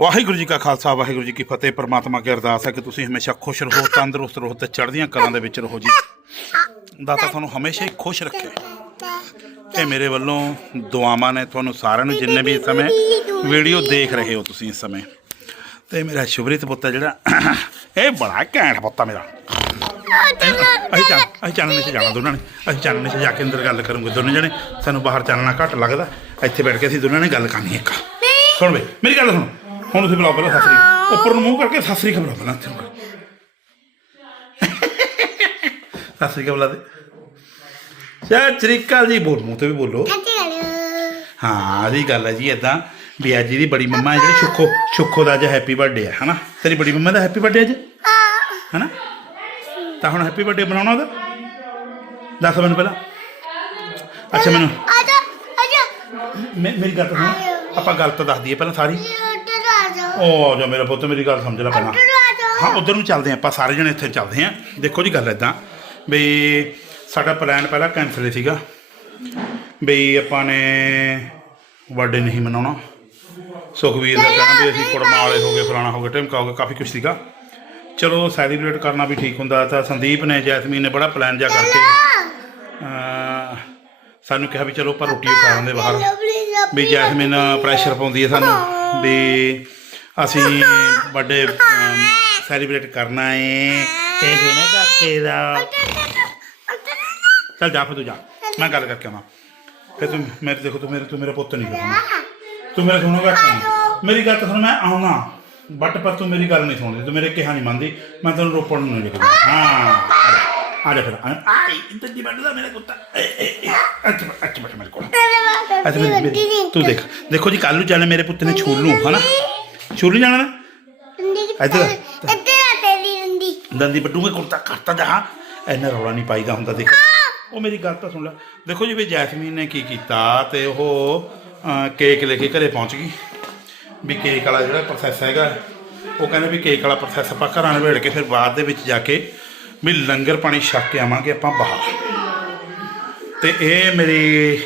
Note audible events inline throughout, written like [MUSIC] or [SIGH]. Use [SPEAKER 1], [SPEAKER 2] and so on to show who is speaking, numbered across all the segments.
[SPEAKER 1] ਵਾਹਿਗੁਰੂ ਜੀ ਕਾ ਖਾਲਸਾ, ਵਾਹਿਗੁਰੂ ਜੀ ਕੀ ਫਤਿਹ। ਪ੍ਰਮਾਤਮਾ ਕੀ ਅਰਦਾਸ ਹੈ ਕਿ ਤੁਸੀਂ ਹਮੇਸ਼ਾ ਖੁਸ਼ ਰਹੋ, ਤੰਦਰੁਸਤ ਰਹੋ ਤੇ ਚੜ੍ਹਦੀਆਂ ਕਲਾਂ ਦੇ ਵਿੱਚ ਰਹੋ ਜੀ। ਦਾਤਾ ਤੁਹਾਨੂੰ ਹਮੇਸ਼ਾ ਹੀ ਖੁਸ਼ ਰੱਖੇ। ਇਹ ਮੇਰੇ ਵੱਲੋਂ ਦੁਆਵਾਂ ਨੇ ਤੁਹਾਨੂੰ ਸਾਰਿਆਂ ਨੂੰ ਜਿੰਨੇ ਵੀ ਇਸ ਸਮੇਂ ਵੀਡੀਓ ਦੇਖ ਰਹੇ ਹੋ ਤੁਸੀਂ ਇਸ ਸਮੇਂ। ਤੇ ਮੇਰਾ ਸ਼ੁਭਰੀਤ ਪੁੱਤ ਜਿਹੜਾ, ਇਹ ਬੜਾ ਘੈਂਟ ਪੁੱਤ ਆ ਮੇਰਾ। ਅਸੀਂ ਚੱਲ, ਅਸੀਂ ਚਾਨਣੇ 'ਚ ਜਾਣਾ ਦੋਨਾਂ ਨੇ। ਅਸੀਂ ਚਾਨਣੇ 'ਚ ਜਾ ਕੇ ਅੰਦਰ ਗੱਲ ਕਰੂੰਗੇ ਦੋਨੇ ਜਣੇ। ਸਾਨੂੰ ਬਾਹਰ ਚੱਲਣਾ ਘੱਟ ਲੱਗਦਾ। ਇੱਥੇ ਬੈਠ ਕੇ ਅਸੀਂ ਦੋਨਾਂ ਨੇ ਗੱਲ ਕਰਨੀ ਇੱਕ। ਸੁਣ ਵੇ ਮੇਰੀ ਗੱਲ ਸੁਣੋ। ਹੁਣ ਤੁਸੀਂ ਬੁਲਾਓ ਪਹਿਲਾਂ ਸਤਿ ਸ੍ਰੀ ਉੱਪਰ ਨੂੰ ਮੂੰਹ ਕਰਕੇ ਸਤਿ ਸ੍ਰੀ ਅਕਾਲ ਬੁਲਾਓ ਪਹਿਲਾਂ ਇੱਥੇ ਨੂੰ। ਸਤਿ ਸ੍ਰੀ ਅਕਾਲ ਬੁਲਾ ਦੇ। ਸਤਿ ਸ੍ਰੀ ਅਕਾਲ ਜੀ। ਬੋਲ ਮੂੰਹ ਤੇ ਵੀ ਬੋਲੋ। ਹਾਂ ਇਹ ਗੱਲ ਹੈ ਜੀ ਇਦਾਂ ਵੀ ਅੱਜ ਦੀ ਬੜੀ ਮੰਮਾ ਹੈ ਜਿਹੜੀ ਸੁੱਖੋ ਸੁੱਖੋ ਦਾ ਅੱਜ ਹੈਪੀ ਬਰਥਡੇ ਹੈ ਹਨਾ? ਤੇਰੀ ਬੜੀ ਮੰਮਾ ਦਾ ਹੈਪੀ ਬਰਥਡੇ ਅੱਜ? ਹਨਾ? ਤਾਂ ਹੁਣ ਹੈਪੀ ਬਰਥਡੇ ਬਣਾਉਣਾ ਉਹਦਾ? ਦੱਸ ਮੈਨੂੰ ਪਹਿਲਾਂ। ਅੱਛਾ ਮੈਨੂੰ
[SPEAKER 2] ਆਜਾ ਆਜਾ
[SPEAKER 1] ਮੇ- ਮੇਰੀ ਗੱਲ ਤਾਂ ਆਪਾਂ ਗੱਲ ਤਾਂ ਦੱਸ ਦਈਏ ਪਹਿਲਾਂ ਸਾਰੀ। ਉਹ ਆ ਜਾ ਮੇਰਾ ਪੁੱਤ ਮੇਰੀ ਗੱਲ ਸਮਝ ਲੈ ਪਹਿਲਾਂ।
[SPEAKER 2] ਆ
[SPEAKER 1] ਹਾਂ ਉਧਰ ਨੂੰ ਚੱਲਦੇ ਆਪਾਂ ਸਾਰੇ ਜਣੇ ਇੱਥੇ ਚੱਲਦੇ ਹਾਂ। ਦੇਖੋ ਜੀ ਗੱਲ ਇਦਾਂ ਵੀ ਸਾਡਾ ਪਲਾਨ ਪਹਿਲਾਂ ਕੈਂਸਲ ਸੀਗਾ। ਵੀ ਆਪਾਂ ਨੇ ਬਰਥਡੇ ਨਹੀਂ ਮਨਾਉਣਾ। ਸੁਖਵੀਰ ਦਾ ਕਹਿਣਾ ਵੀ ਅਸੀਂ ਕੁੜਮਾ ਵਾਲੇ ਹੋ ਗਏ ਫਲਾਣਾ ਹੋ ਗਿਆ ਟਿਮਕਾ ਹੋ ਗਿਆ ਕਾਫੀ ਕੁਝ ਸੀਗਾ। ਚਲੋ ਸੈਲੀਬ੍ਰੇਟ ਕਰਨਾ ਵੀ ਠੀਕ ਹੁੰਦਾ। ਤਾਂ ਸੰਦੀਪ ਨੇ ਜੈਸਮੀਨ ਨੇ ਬੜਾ ਪਲਾਨ ਜਾ ਕਰਕੇ ਸਾਨੂੰ ਕਿਹਾ ਵੀ ਚਲੋ ਆਪਾਂ ਰੋਟੀ ਖਾ ਆਉਂਦੇ ਬਾਹਰ। ਵੀ ਜੈਸਮੀਨ ਪ੍ਰੈਸ਼ਰ ਪਾਉਂਦੀ ਹੈ ਸਾਨੂੰ। ਵੀ ਅਸੀਂ ਬਰਥਡੇ ਸੈਲੀਬ੍ਰੇਟ ਕਰਨਾ ਏ। ਇਹ ਜੋ ਨਾ ਕਾਕੇ ਦਾ। ਚੱਲ ਜਾ ਫਿਰ ਤੂੰ ਜਾ। ਮੈਂ ਗੱਲ ਕਰਕੇ ਆਵਾਂ। ਫਿਰ ਤੂੰ ਮੇਰੇ ਦੇਖੋ ਤੂੰ ਮੇਰੇ ਤੂੰ ਮੇਰਾ ਪੁੱਤ ਨਹੀਂ ਕਰਨਾ ਤੂੰ ਮੇਰਾ ਸੁਣੋਗਾ ਨਹੀਂ। ਮੇਰੀ ਗੱਲ ਤਾਂ ਸੁਣ ਮੈਂ ਆਉਣਾ। ਬਟ ਪਰ ਤੂੰ ਮੇਰੀ ਗੱਲ ਨਹੀਂ ਸੁਣਦੀ। ਤੂੰ ਮੇਰੇ ਕਿਹਾ ਨਹੀਂ ਮੰਨਦੀ। ਮੈਂ ਤੈਨੂੰ ਰੋਪਣ ਨੂੰ ਨਹੀਂ ਲਿਖਦਾ ਹਾਂ ਆ ਜਾ, ਆ ਜਾ ਫਿਰ। ਆ ਆਈ ਇੰਦਰ ਦੀ ਬੰਦਾ ਮੇਰਾ ਕੁੱਤਾ ਏ, ਏ, ਏ, ਅੱਛਾ ਅੱਛਾ ਬੈਠ ਮੇਰੇ ਕੋਲ। ਅੱਛਾ ਮੇਰੀ- ਮੇਰੀ- ਤੂੰ ਦੇਖ। ਦੇਖੋ ਜੀ ਕੱਲ ਨੂੰ ਚੱਲ ਮੇਰੇ ਪੁੱਤ ਨੇ ਛੂਲ ਨੂੰ ਹਨਾ? ਛੂਲ ਜਾਣਾ ਨਾ? ਇੱਧਰ ਆ।
[SPEAKER 2] ਇੱਧਰ ਆ ਤੇਰੀ ਰੰਦੀ।
[SPEAKER 1] ਦੰਦੀ ਬੱਡੂਗੇ ਕੁੜਤਾ ਕਰਤਾ ਜਾ ਇੰਨਾ ਰੌਲਾ ਨਹੀਂ ਪਾਈਦਾ ਹੁੰਦਾ ਦੇਖ। ਉਹ ਮੇਰੀ ਗੱਲ ਤਾਂ ਸੁਣ ਲੈ। ਦੇਖੋ ਜੀ ਵੀ ਜੈਸਮੀਨ ਨੇ ਕੀ ਕੀਤਾ ਤੇ ਉਹ ਅਹ, ਕੇਕ ਲੈ ਕੇ ਘਰੇ ਪਹੁੰਚ ਗਈ। ਵੀ ਕੇਕ ਵਾਲਾ ਜਿਹੜਾ ਪ੍ਰੋਸੈਸ ਹੈਗਾ ਉਹ ਕਹਿੰਦੇ ਵੀ ਕੇਕ ਵਾਲਾ ਪ੍ਰੋਸੈਸ ਆਪਾਂ ਘਰਾਂ ਨਿਬੇੜ ਕੇ ਫਿਰ ਬਾਅਦ ਦੇ ਵਿੱਚ ਜਾ ਕੇ ਵੀ ਲੰਗਰ ਪਾਣੀ ਛਕ ਕੇ ਆਵਾਂਗੇ ਆਪਾਂ ਬਾਹਰ। ਤੇ ਇਹ ਮੇਰੀ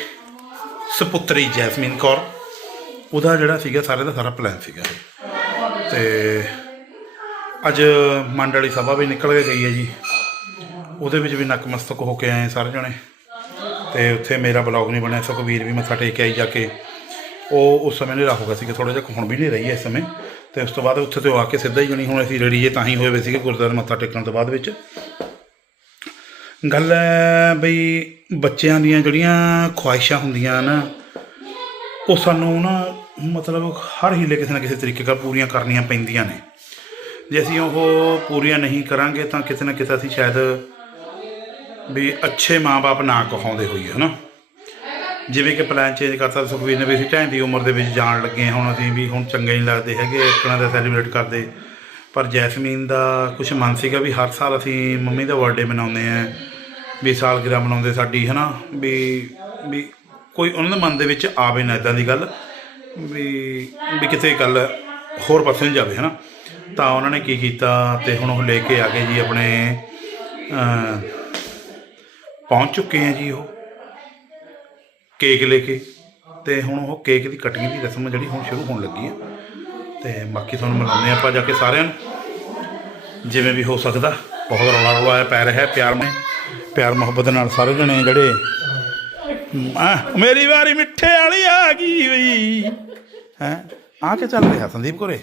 [SPEAKER 1] ਸੁਪੁੱਤਰੀ ਜੈਸਮੀਨ ਕੌਰ ਉਹਦਾ ਜਿਹੜਾ ਸੀਗਾ ਸਾਰੇ ਦਾ ਸਾਰਾ ਪਲਾਨ ਸੀਗਾ ਇਹ। ਤੇ ਅੱਜ ਵਾਲੀ ਸਭਾ ਵੀ ਨਿਕਲ ਕੇ ਗਈ ਹੈ ਜੀ। ਉਹਦੇ ਵਿੱਚ ਵੀ ਨਕਮਸਤਕ ਹੋ ਕੇ ਆਏ ਸਾਰੇ ਜਣੇ। ਤੇ ਉੱਥੇ ਮੇਰਾ ਬਲੌਗ ਨਹੀਂ ਬਣਿਆ ਸੁਖਵੀਰ ਵੀ ਮੱਥਾ ਟੇਕ ਕੇ ਆਈ ਜਾ ਕੇ। ਉਹ ਉਸ ਸਮੇਂ ਹਨੇਰਾ ਹੋ ਗਿਆ ਸੀਗਾ ਕਿ ਥੋੜਾ ਜਿਹਾ ਹੁਣ ਵੀ ਨਹੀਂ ਰਹੀ ਹੈ ਇਸ ਸਮੇਂ। ਤੇ ਉਸ ਤੋਂ ਬਾਅਦ ਉੱਥੇ ਤੋਂ ਆ ਕੇ ਸਿੱਧਾ ਹੀ ਜਣੀ, ਹੁਣ ਅਸੀਂ ਰੈਡੀ ਜੇ ਤਾਂ ਹੀ ਹੋਏ ਵੇ ਸੀਗੇ ਗੁਰਦੁਆਰਾ ਮੱਥਾ ਟੇਕਣ ਤੋਂ ਬਾਅਦ ਵਿੱਚ। ਗੱਲ ਹੈ ਬਈ ਬੱਚਿਆਂ ਦੀਆਂ ਜਿਹੜੀਆਂ ਖੁਆਇਸ਼ਾਂ ਹੁੰਦੀਆਂ ਨਾ ਉਹ ਸਾਨੂੰ ਨਾ ਮਤਲਬ ਹਰ ਹੀਲੇ ਕਿਸੇ ਨਾ ਕਿਸੇ ਤਰੀਕੇ ਨਾਲ ਪੂਰੀਆਂ ਕਰਨੀਆਂ ਪੈਂਦੀਆਂ ਨੇ। ਜੇ ਅਸੀਂ ਉਹ ਪੂਰੀਆਂ ਨਹੀਂ ਕਰਾਂਗੇ ਤਾਂ ਕਿਤੇ ਨਾ ਕਿਤੇ ਅਸੀਂ ਸ਼ਾਇਦ ਵੀ ਅੱਛੇ ਮਾਪੇ ਨਾ ਕਹਾਉਂਦੇ ਹੋਈਏ, ਹਨਾ? ਜਿਵੇਂ ਕਿ ਪਲਾਨ ਚੇਂਜ ਕਰਤਾ ਸੁਖਵੀਰ ਨੇ ਵੀ ਅਸੀਂ ਢਾਈ ਦੀ ਉਮਰ ਦੇ ਵਿੱਚ ਜਾਣ ਲੱਗੇ ਹੁਣ ਅਸੀਂ ਵੀ ਹੁਣ ਚੰਗੇ ਨਹੀਂ ਲੱਗਦੇ ਹੈਗੇ, ਇਕਣਾ ਦਾ ਸੈਲੀਬ੍ਰੇਟ ਕਰਦੇ। ਪਰ ਜੈਸਮੀਨ ਦਾ ਕੁਝ ਮਨ ਸੀਗਾ ਵੀ ਹਰ ਸਾਲ ਅਸੀਂ ਮੰਮੀ ਦਾ ਬਰਥਡੇ ਮਨਾਉਂਦੇ ਆਂ ਵੀ ਸਾਲਗਿਰਾ ਮਨਾਉਂਦੇ ਸਾਡੀ, ਹਨਾ? ਵੀ ਵੀ ਕੋਈ ਉਹਨਾਂ ਦੇ ਮਨ ਦੇ ਵਿੱਚ ਆਵੇ ਨਾ ਇਦਾਂ ਦੀ ਗੱਲ। ਵੀ ਵੀ ਕਿਤੇ ਗੱਲ ਹੋਰ ਪਾਸੇ ਨੂੰ ਜਾਵੇ, ਹਨਾ? ਤਾਂ ਉਹਨਾਂ ਨੇ ਕੀ ਕੀਤਾ ਤੇ ਹੁਣ ਉਹ ਲੈ ਕੇ ਆ ਗਏ ਜੀ ਆਪਣੇ ਪਹੁੰਚ ਚੁੱਕੇ ਆ ਜੀ ਉਹ ਕੇਕ ਲੈ ਕੇ। ਤੇ ਹੁਣ ਉਹ ਕੇਕ ਦੀ ਕਟਿੰਗ ਦੀ ਰਸਮ ਜਿਹੜੀ ਹੁਣ ਸ਼ੁਰੂ ਹੋਣ ਲੱਗੀ ਹੈ ਤੇ ਬਾਕੀ ਤੁਹਾਨੂੰ ਮਿਲਾਉਂਦੇ ਹਾਂ ਆਪਾਂ ਜਾ ਕੇ ਸਾਰਿਆਂ ਨੂੰ। ਜਿਵੇਂ ਵੀ ਹੋ ਸਕਦਾ, ਬਹੁਤ ਰੌਲਾ ਰੌਲਾ ਪੈ ਰਿਹਾ ਪਿਆਰ ਮੈਂ ਪਿਆਰ ਮੁਹੱਬਤ ਨਾਲ ਸਾਰੇ ਜਣੇ ਜਿਹੜੇ ਆ ਮੇਰੀ ਵਾਰੀ ਮਿੱਠੇ ਵਾਲੀ ਆ ਗਈ ਬਈ। ਹੈ? ਆ ਕੇ ਚੱਲ ਰਿਹਾ ਸੰਦੀਪ ਕੋਰੇ।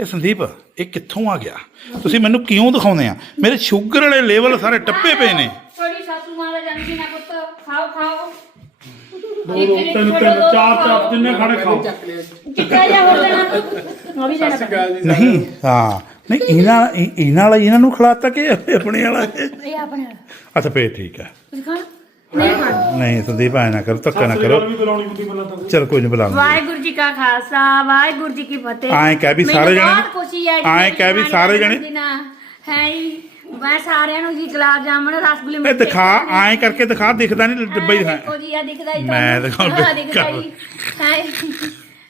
[SPEAKER 1] ਇਹ ਸੰਦੀਪ ਇਹ ਕਿੱਥੋਂ ਆ ਗਿਆ? ਤੁਸੀਂ ਮੈਨੂੰ ਕਿਉਂ ਦਿਖਾਉਂਦੇ ਆ? ਮੇਰੇ ਸ਼ੂਗਰ ਵਾਲੇ ਲੈਵਲ ਸਾਰੇ ਟੱਪੇ ਪਏ ਨੇ।
[SPEAKER 3] ਥੋੜੀ ਸਾਸੂ ਮਾਂ ਦਾ ਜਨਮ ਦਿਨ ਆ ਪੁੱਤ। ਖਾਓ ਖਾਓ।
[SPEAKER 4] ਦੋ ਦੋ ਤਿੰਨ ਤਿੰਨ ਚਾਰ ਚਾਰ ਜਿੰਨੇ ਖਾਣੇ ਖਾਓ।
[SPEAKER 3] ਚਿੱਟਾ ਜਿਹਾ ਹੋ ਜਾਣਾ ਉਹ ਵੀ ਜਾਣਾ
[SPEAKER 1] ਨਹੀਂ ਹਾਂ। ਨਹੀਂ ਇਹਨਾਂ ਇਹ- ਇਹਨਾਂ ਵਾਲਾ ਇਹਨਾਂ ਨੂੰ ਖਿਲਾਤਾ ਕਿ ਆਪਣੇ ਵਾਲਾ ਇਹ?
[SPEAKER 3] ਇਹ ਆਪਣੇ
[SPEAKER 1] ਅੱਛਾ ਫੇਰ ਠੀਕ ਹੈ।
[SPEAKER 3] ਤੁਸੀਂ ਖਾਣਾ? ਨਹੀਂ
[SPEAKER 1] ਨਹੀਂ ਸੰਦੀਪ ਐ ਨਾ ਕਰੋ ਧੱਕਾ ਨਾ ਕਰੋ।
[SPEAKER 4] ਵੀ ਬੁਲਾਉਣੀ ਹੁੰਦੀ ਮੈਨੂੰ ਤਾਂ।
[SPEAKER 1] ਚਲ ਕੋਈ ਨਹੀਂ ਬੁਲਾ ਲਾਂਗੇ
[SPEAKER 3] ਵਾਹਿਗੁਰੂ ਜੀ ਕਾ ਖਾਲਸਾ ਵਾਹਿਗੁਰੂ ਜੀ ਕੀ ਫਤਿਹ।
[SPEAKER 1] ਆਏਂ ਕਹਿ ਵੀ ਸਾਰੇ
[SPEAKER 3] ਮੈਨੂੰ
[SPEAKER 1] ਜਣੇ-
[SPEAKER 3] ਬਹੁਤ ਖੁਸ਼ੀ ਹੈ ਜੀ,
[SPEAKER 1] ਆਏਂ ਕਹਿ ਵੀ ਸਾਰੇ ਜਣੇ-
[SPEAKER 3] ਜਨਮਦਿਨ ਆ। ਹੈ ਜੀ ਮੈਂ ਸਾਰਿਆਂ ਨੂੰ ਜੀ ਗੁਲਾਬ ਜਾਮਣ ਰਸਗੁੱਲੇ
[SPEAKER 1] ਇਹ ਦਿਖਾ ਐਂ ਕਰਕੇ ਦਿਖਾ ਦਿਖਦਾ ਨਹੀਂ ਡੱਬਾ ਹੀ
[SPEAKER 3] ਦੇਖੋ ਜੀ ਆ ਦਿਖਦਾ ਹੀ
[SPEAKER 1] ਮੈਂ
[SPEAKER 3] ਤੁਹਾਨੂੰ।
[SPEAKER 1] ਦਿਖਾਉਂਦਾ
[SPEAKER 3] ਆਹ ਦਿਖਦਾ ਹੀ। ਹਾਂ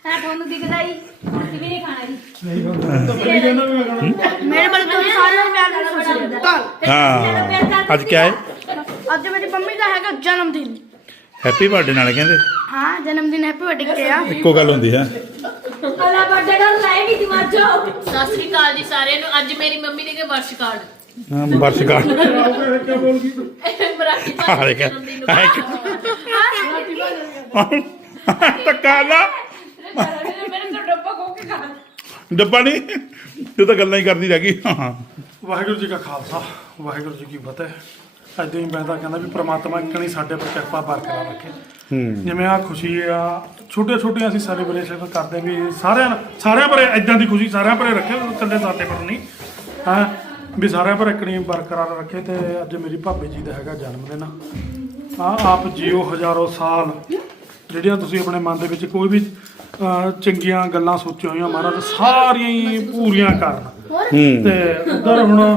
[SPEAKER 3] ਹਾਂ ਤੁਹਾਨੂੰ ਦਿਖਦਾ ਹੀ। ਤੁਸੀਂ ਵੀ ਨਹੀਂ ਖਾਣਾ ਜੀ।
[SPEAKER 4] ਮੈਂ ਕਹਿੰਦਾ ਵੀ ਮੈਂ ਖਾਣਾ।
[SPEAKER 2] ਮੇਰੇ ਵੱਲ ਤੁਸੀਂ ਸਾਰਿਆਂ ਨੂੰ ਪਿਆਰ ਨਾਲ ਸੋਚਦੇ
[SPEAKER 1] ਹਾਂ ਅੱਜ ਕਿਆ ਹੈ
[SPEAKER 2] ਅੱਜ ਮੇਰੀ ਮੰਮੀ ਦਾ ਹੈਗਾ ਜਨਮ ਦਿਨ
[SPEAKER 1] ਹੈਪੀ ਬਰਥਡੇ ਨਾਲੇ ਕਹਿੰਦੇ।
[SPEAKER 2] ਹਾਂ ਜਨਮ ਦਿਨ ਹੈਪੀ ਬਰਥਡੇ ਕਿਹਾ
[SPEAKER 1] ਇੱਕੋ ਗੱਲ ਹੁੰਦੀ ਹੈ।
[SPEAKER 3] ਅਲਾ ਬਰਥਡੇ ਕਰ ਲਾਏਗੀ ਦਿਮਾਜੋ
[SPEAKER 5] ਸਤਿ ਸ੍ਰੀ ਅਕਾਲ ਜੀ ਸਾਰਿਆਂ ਨੂੰ। ਅੱਜ ਮੇਰੀ ਮੰਮੀ ਦੇ ਕੇ ਵਰਸ਼ ਕਾਰਡ
[SPEAKER 1] ਹਾਂ, ਬਰਸ਼ ਕਰ
[SPEAKER 4] ਕੀ ਬੋਲ ਗਈ
[SPEAKER 5] ਮਰਾਠੀ ਭਾਸ਼ਾ
[SPEAKER 1] ਦੇਖਿਆ
[SPEAKER 5] ਜਨਮ ਦਿਨ
[SPEAKER 1] ਟੱਕਾ ਨਾ।
[SPEAKER 5] ਮੇਰੇ ਤੋਂ ਡੱਬਾ ਖੋ ਕੇ ਖਾ
[SPEAKER 1] ਡੱਬਾ ਨਹੀਂ। ਤੂੰ ਤਾਂ ਗੱਲਾਂ ਹੀ ਕਰਦੀ ਰਹਿ ਗਈ। ਹਾਂ।
[SPEAKER 4] ਵਾਹਿਗੁਰੂ ਜੀ ਕਾ ਖਾਲਸਾ ਵਾਹਿਗੁਰੂ ਜੀ ਕੀ ਫਤਿਹ। ਅੱਜ ਹੀ ਮੈਂ ਤਾਂ ਕਹਿੰਦਾ ਵੀ ਪ੍ਰਮਾਤਮਾ ਇੱਕ ਨਹੀਂ ਸਾਡੇ ਪਰ ਕਿਰਪਾ ਬਰਕਰਾਰ ਰੱਖੇ। ਜਿਵੇਂ ਆ ਖੁਸ਼ੀ ਆ ਛੋਟੇ ਛੋਟੀਆਂ ਅਸੀਂ ਸੈਲੀਬ੍ਰੇਸ਼ਨ ਕਰਦੇ ਵੀ ਸਾਰਿਆਂ ਸਾਰਿਆਂ ਪਰ ਇਦਾਂ ਦੀ ਖੁਸ਼ੀ ਸਾਰਿਆਂ ਪਰ ਰੱਖੇ ਇਕੱਲੇ ਸਾਡੇ ਪਰ ਨਹੀਂ। ਹਾਂ? ਵੀ ਸਾਰਿਆਂ ਪਰ ਇੱਕ ਨਹੀਂ ਬਰਕਰਾਰ ਰੱਖੇ ਤੇ ਅੱਜ ਮੇਰੀ ਭਾਬੀ ਜੀ ਦਾ ਹੈਗਾ ਜਨਮ ਦਿਨ। ਆ ਆਪ ਜੀਓ ਹਜ਼ਾਰੋਂ ਸਾਲ। ਜਿਹੜੀਆਂ ਤੁਸੀਂ ਆਪਣੇ ਮਨ ਦੇ ਵਿੱਚ ਕੋਈ ਵੀ ਚੰਗੀਆਂ ਗੱਲਾਂ ਸੋਚੀਆਂ ਹੋਈਆਂ ਮਹਾਰਾਜ ਸਾਰੀਆਂ ਹੀ ਪੂਰੀਆਂ ਕਰਨ। ਤੇ ਉਧਰ ਹੁਣ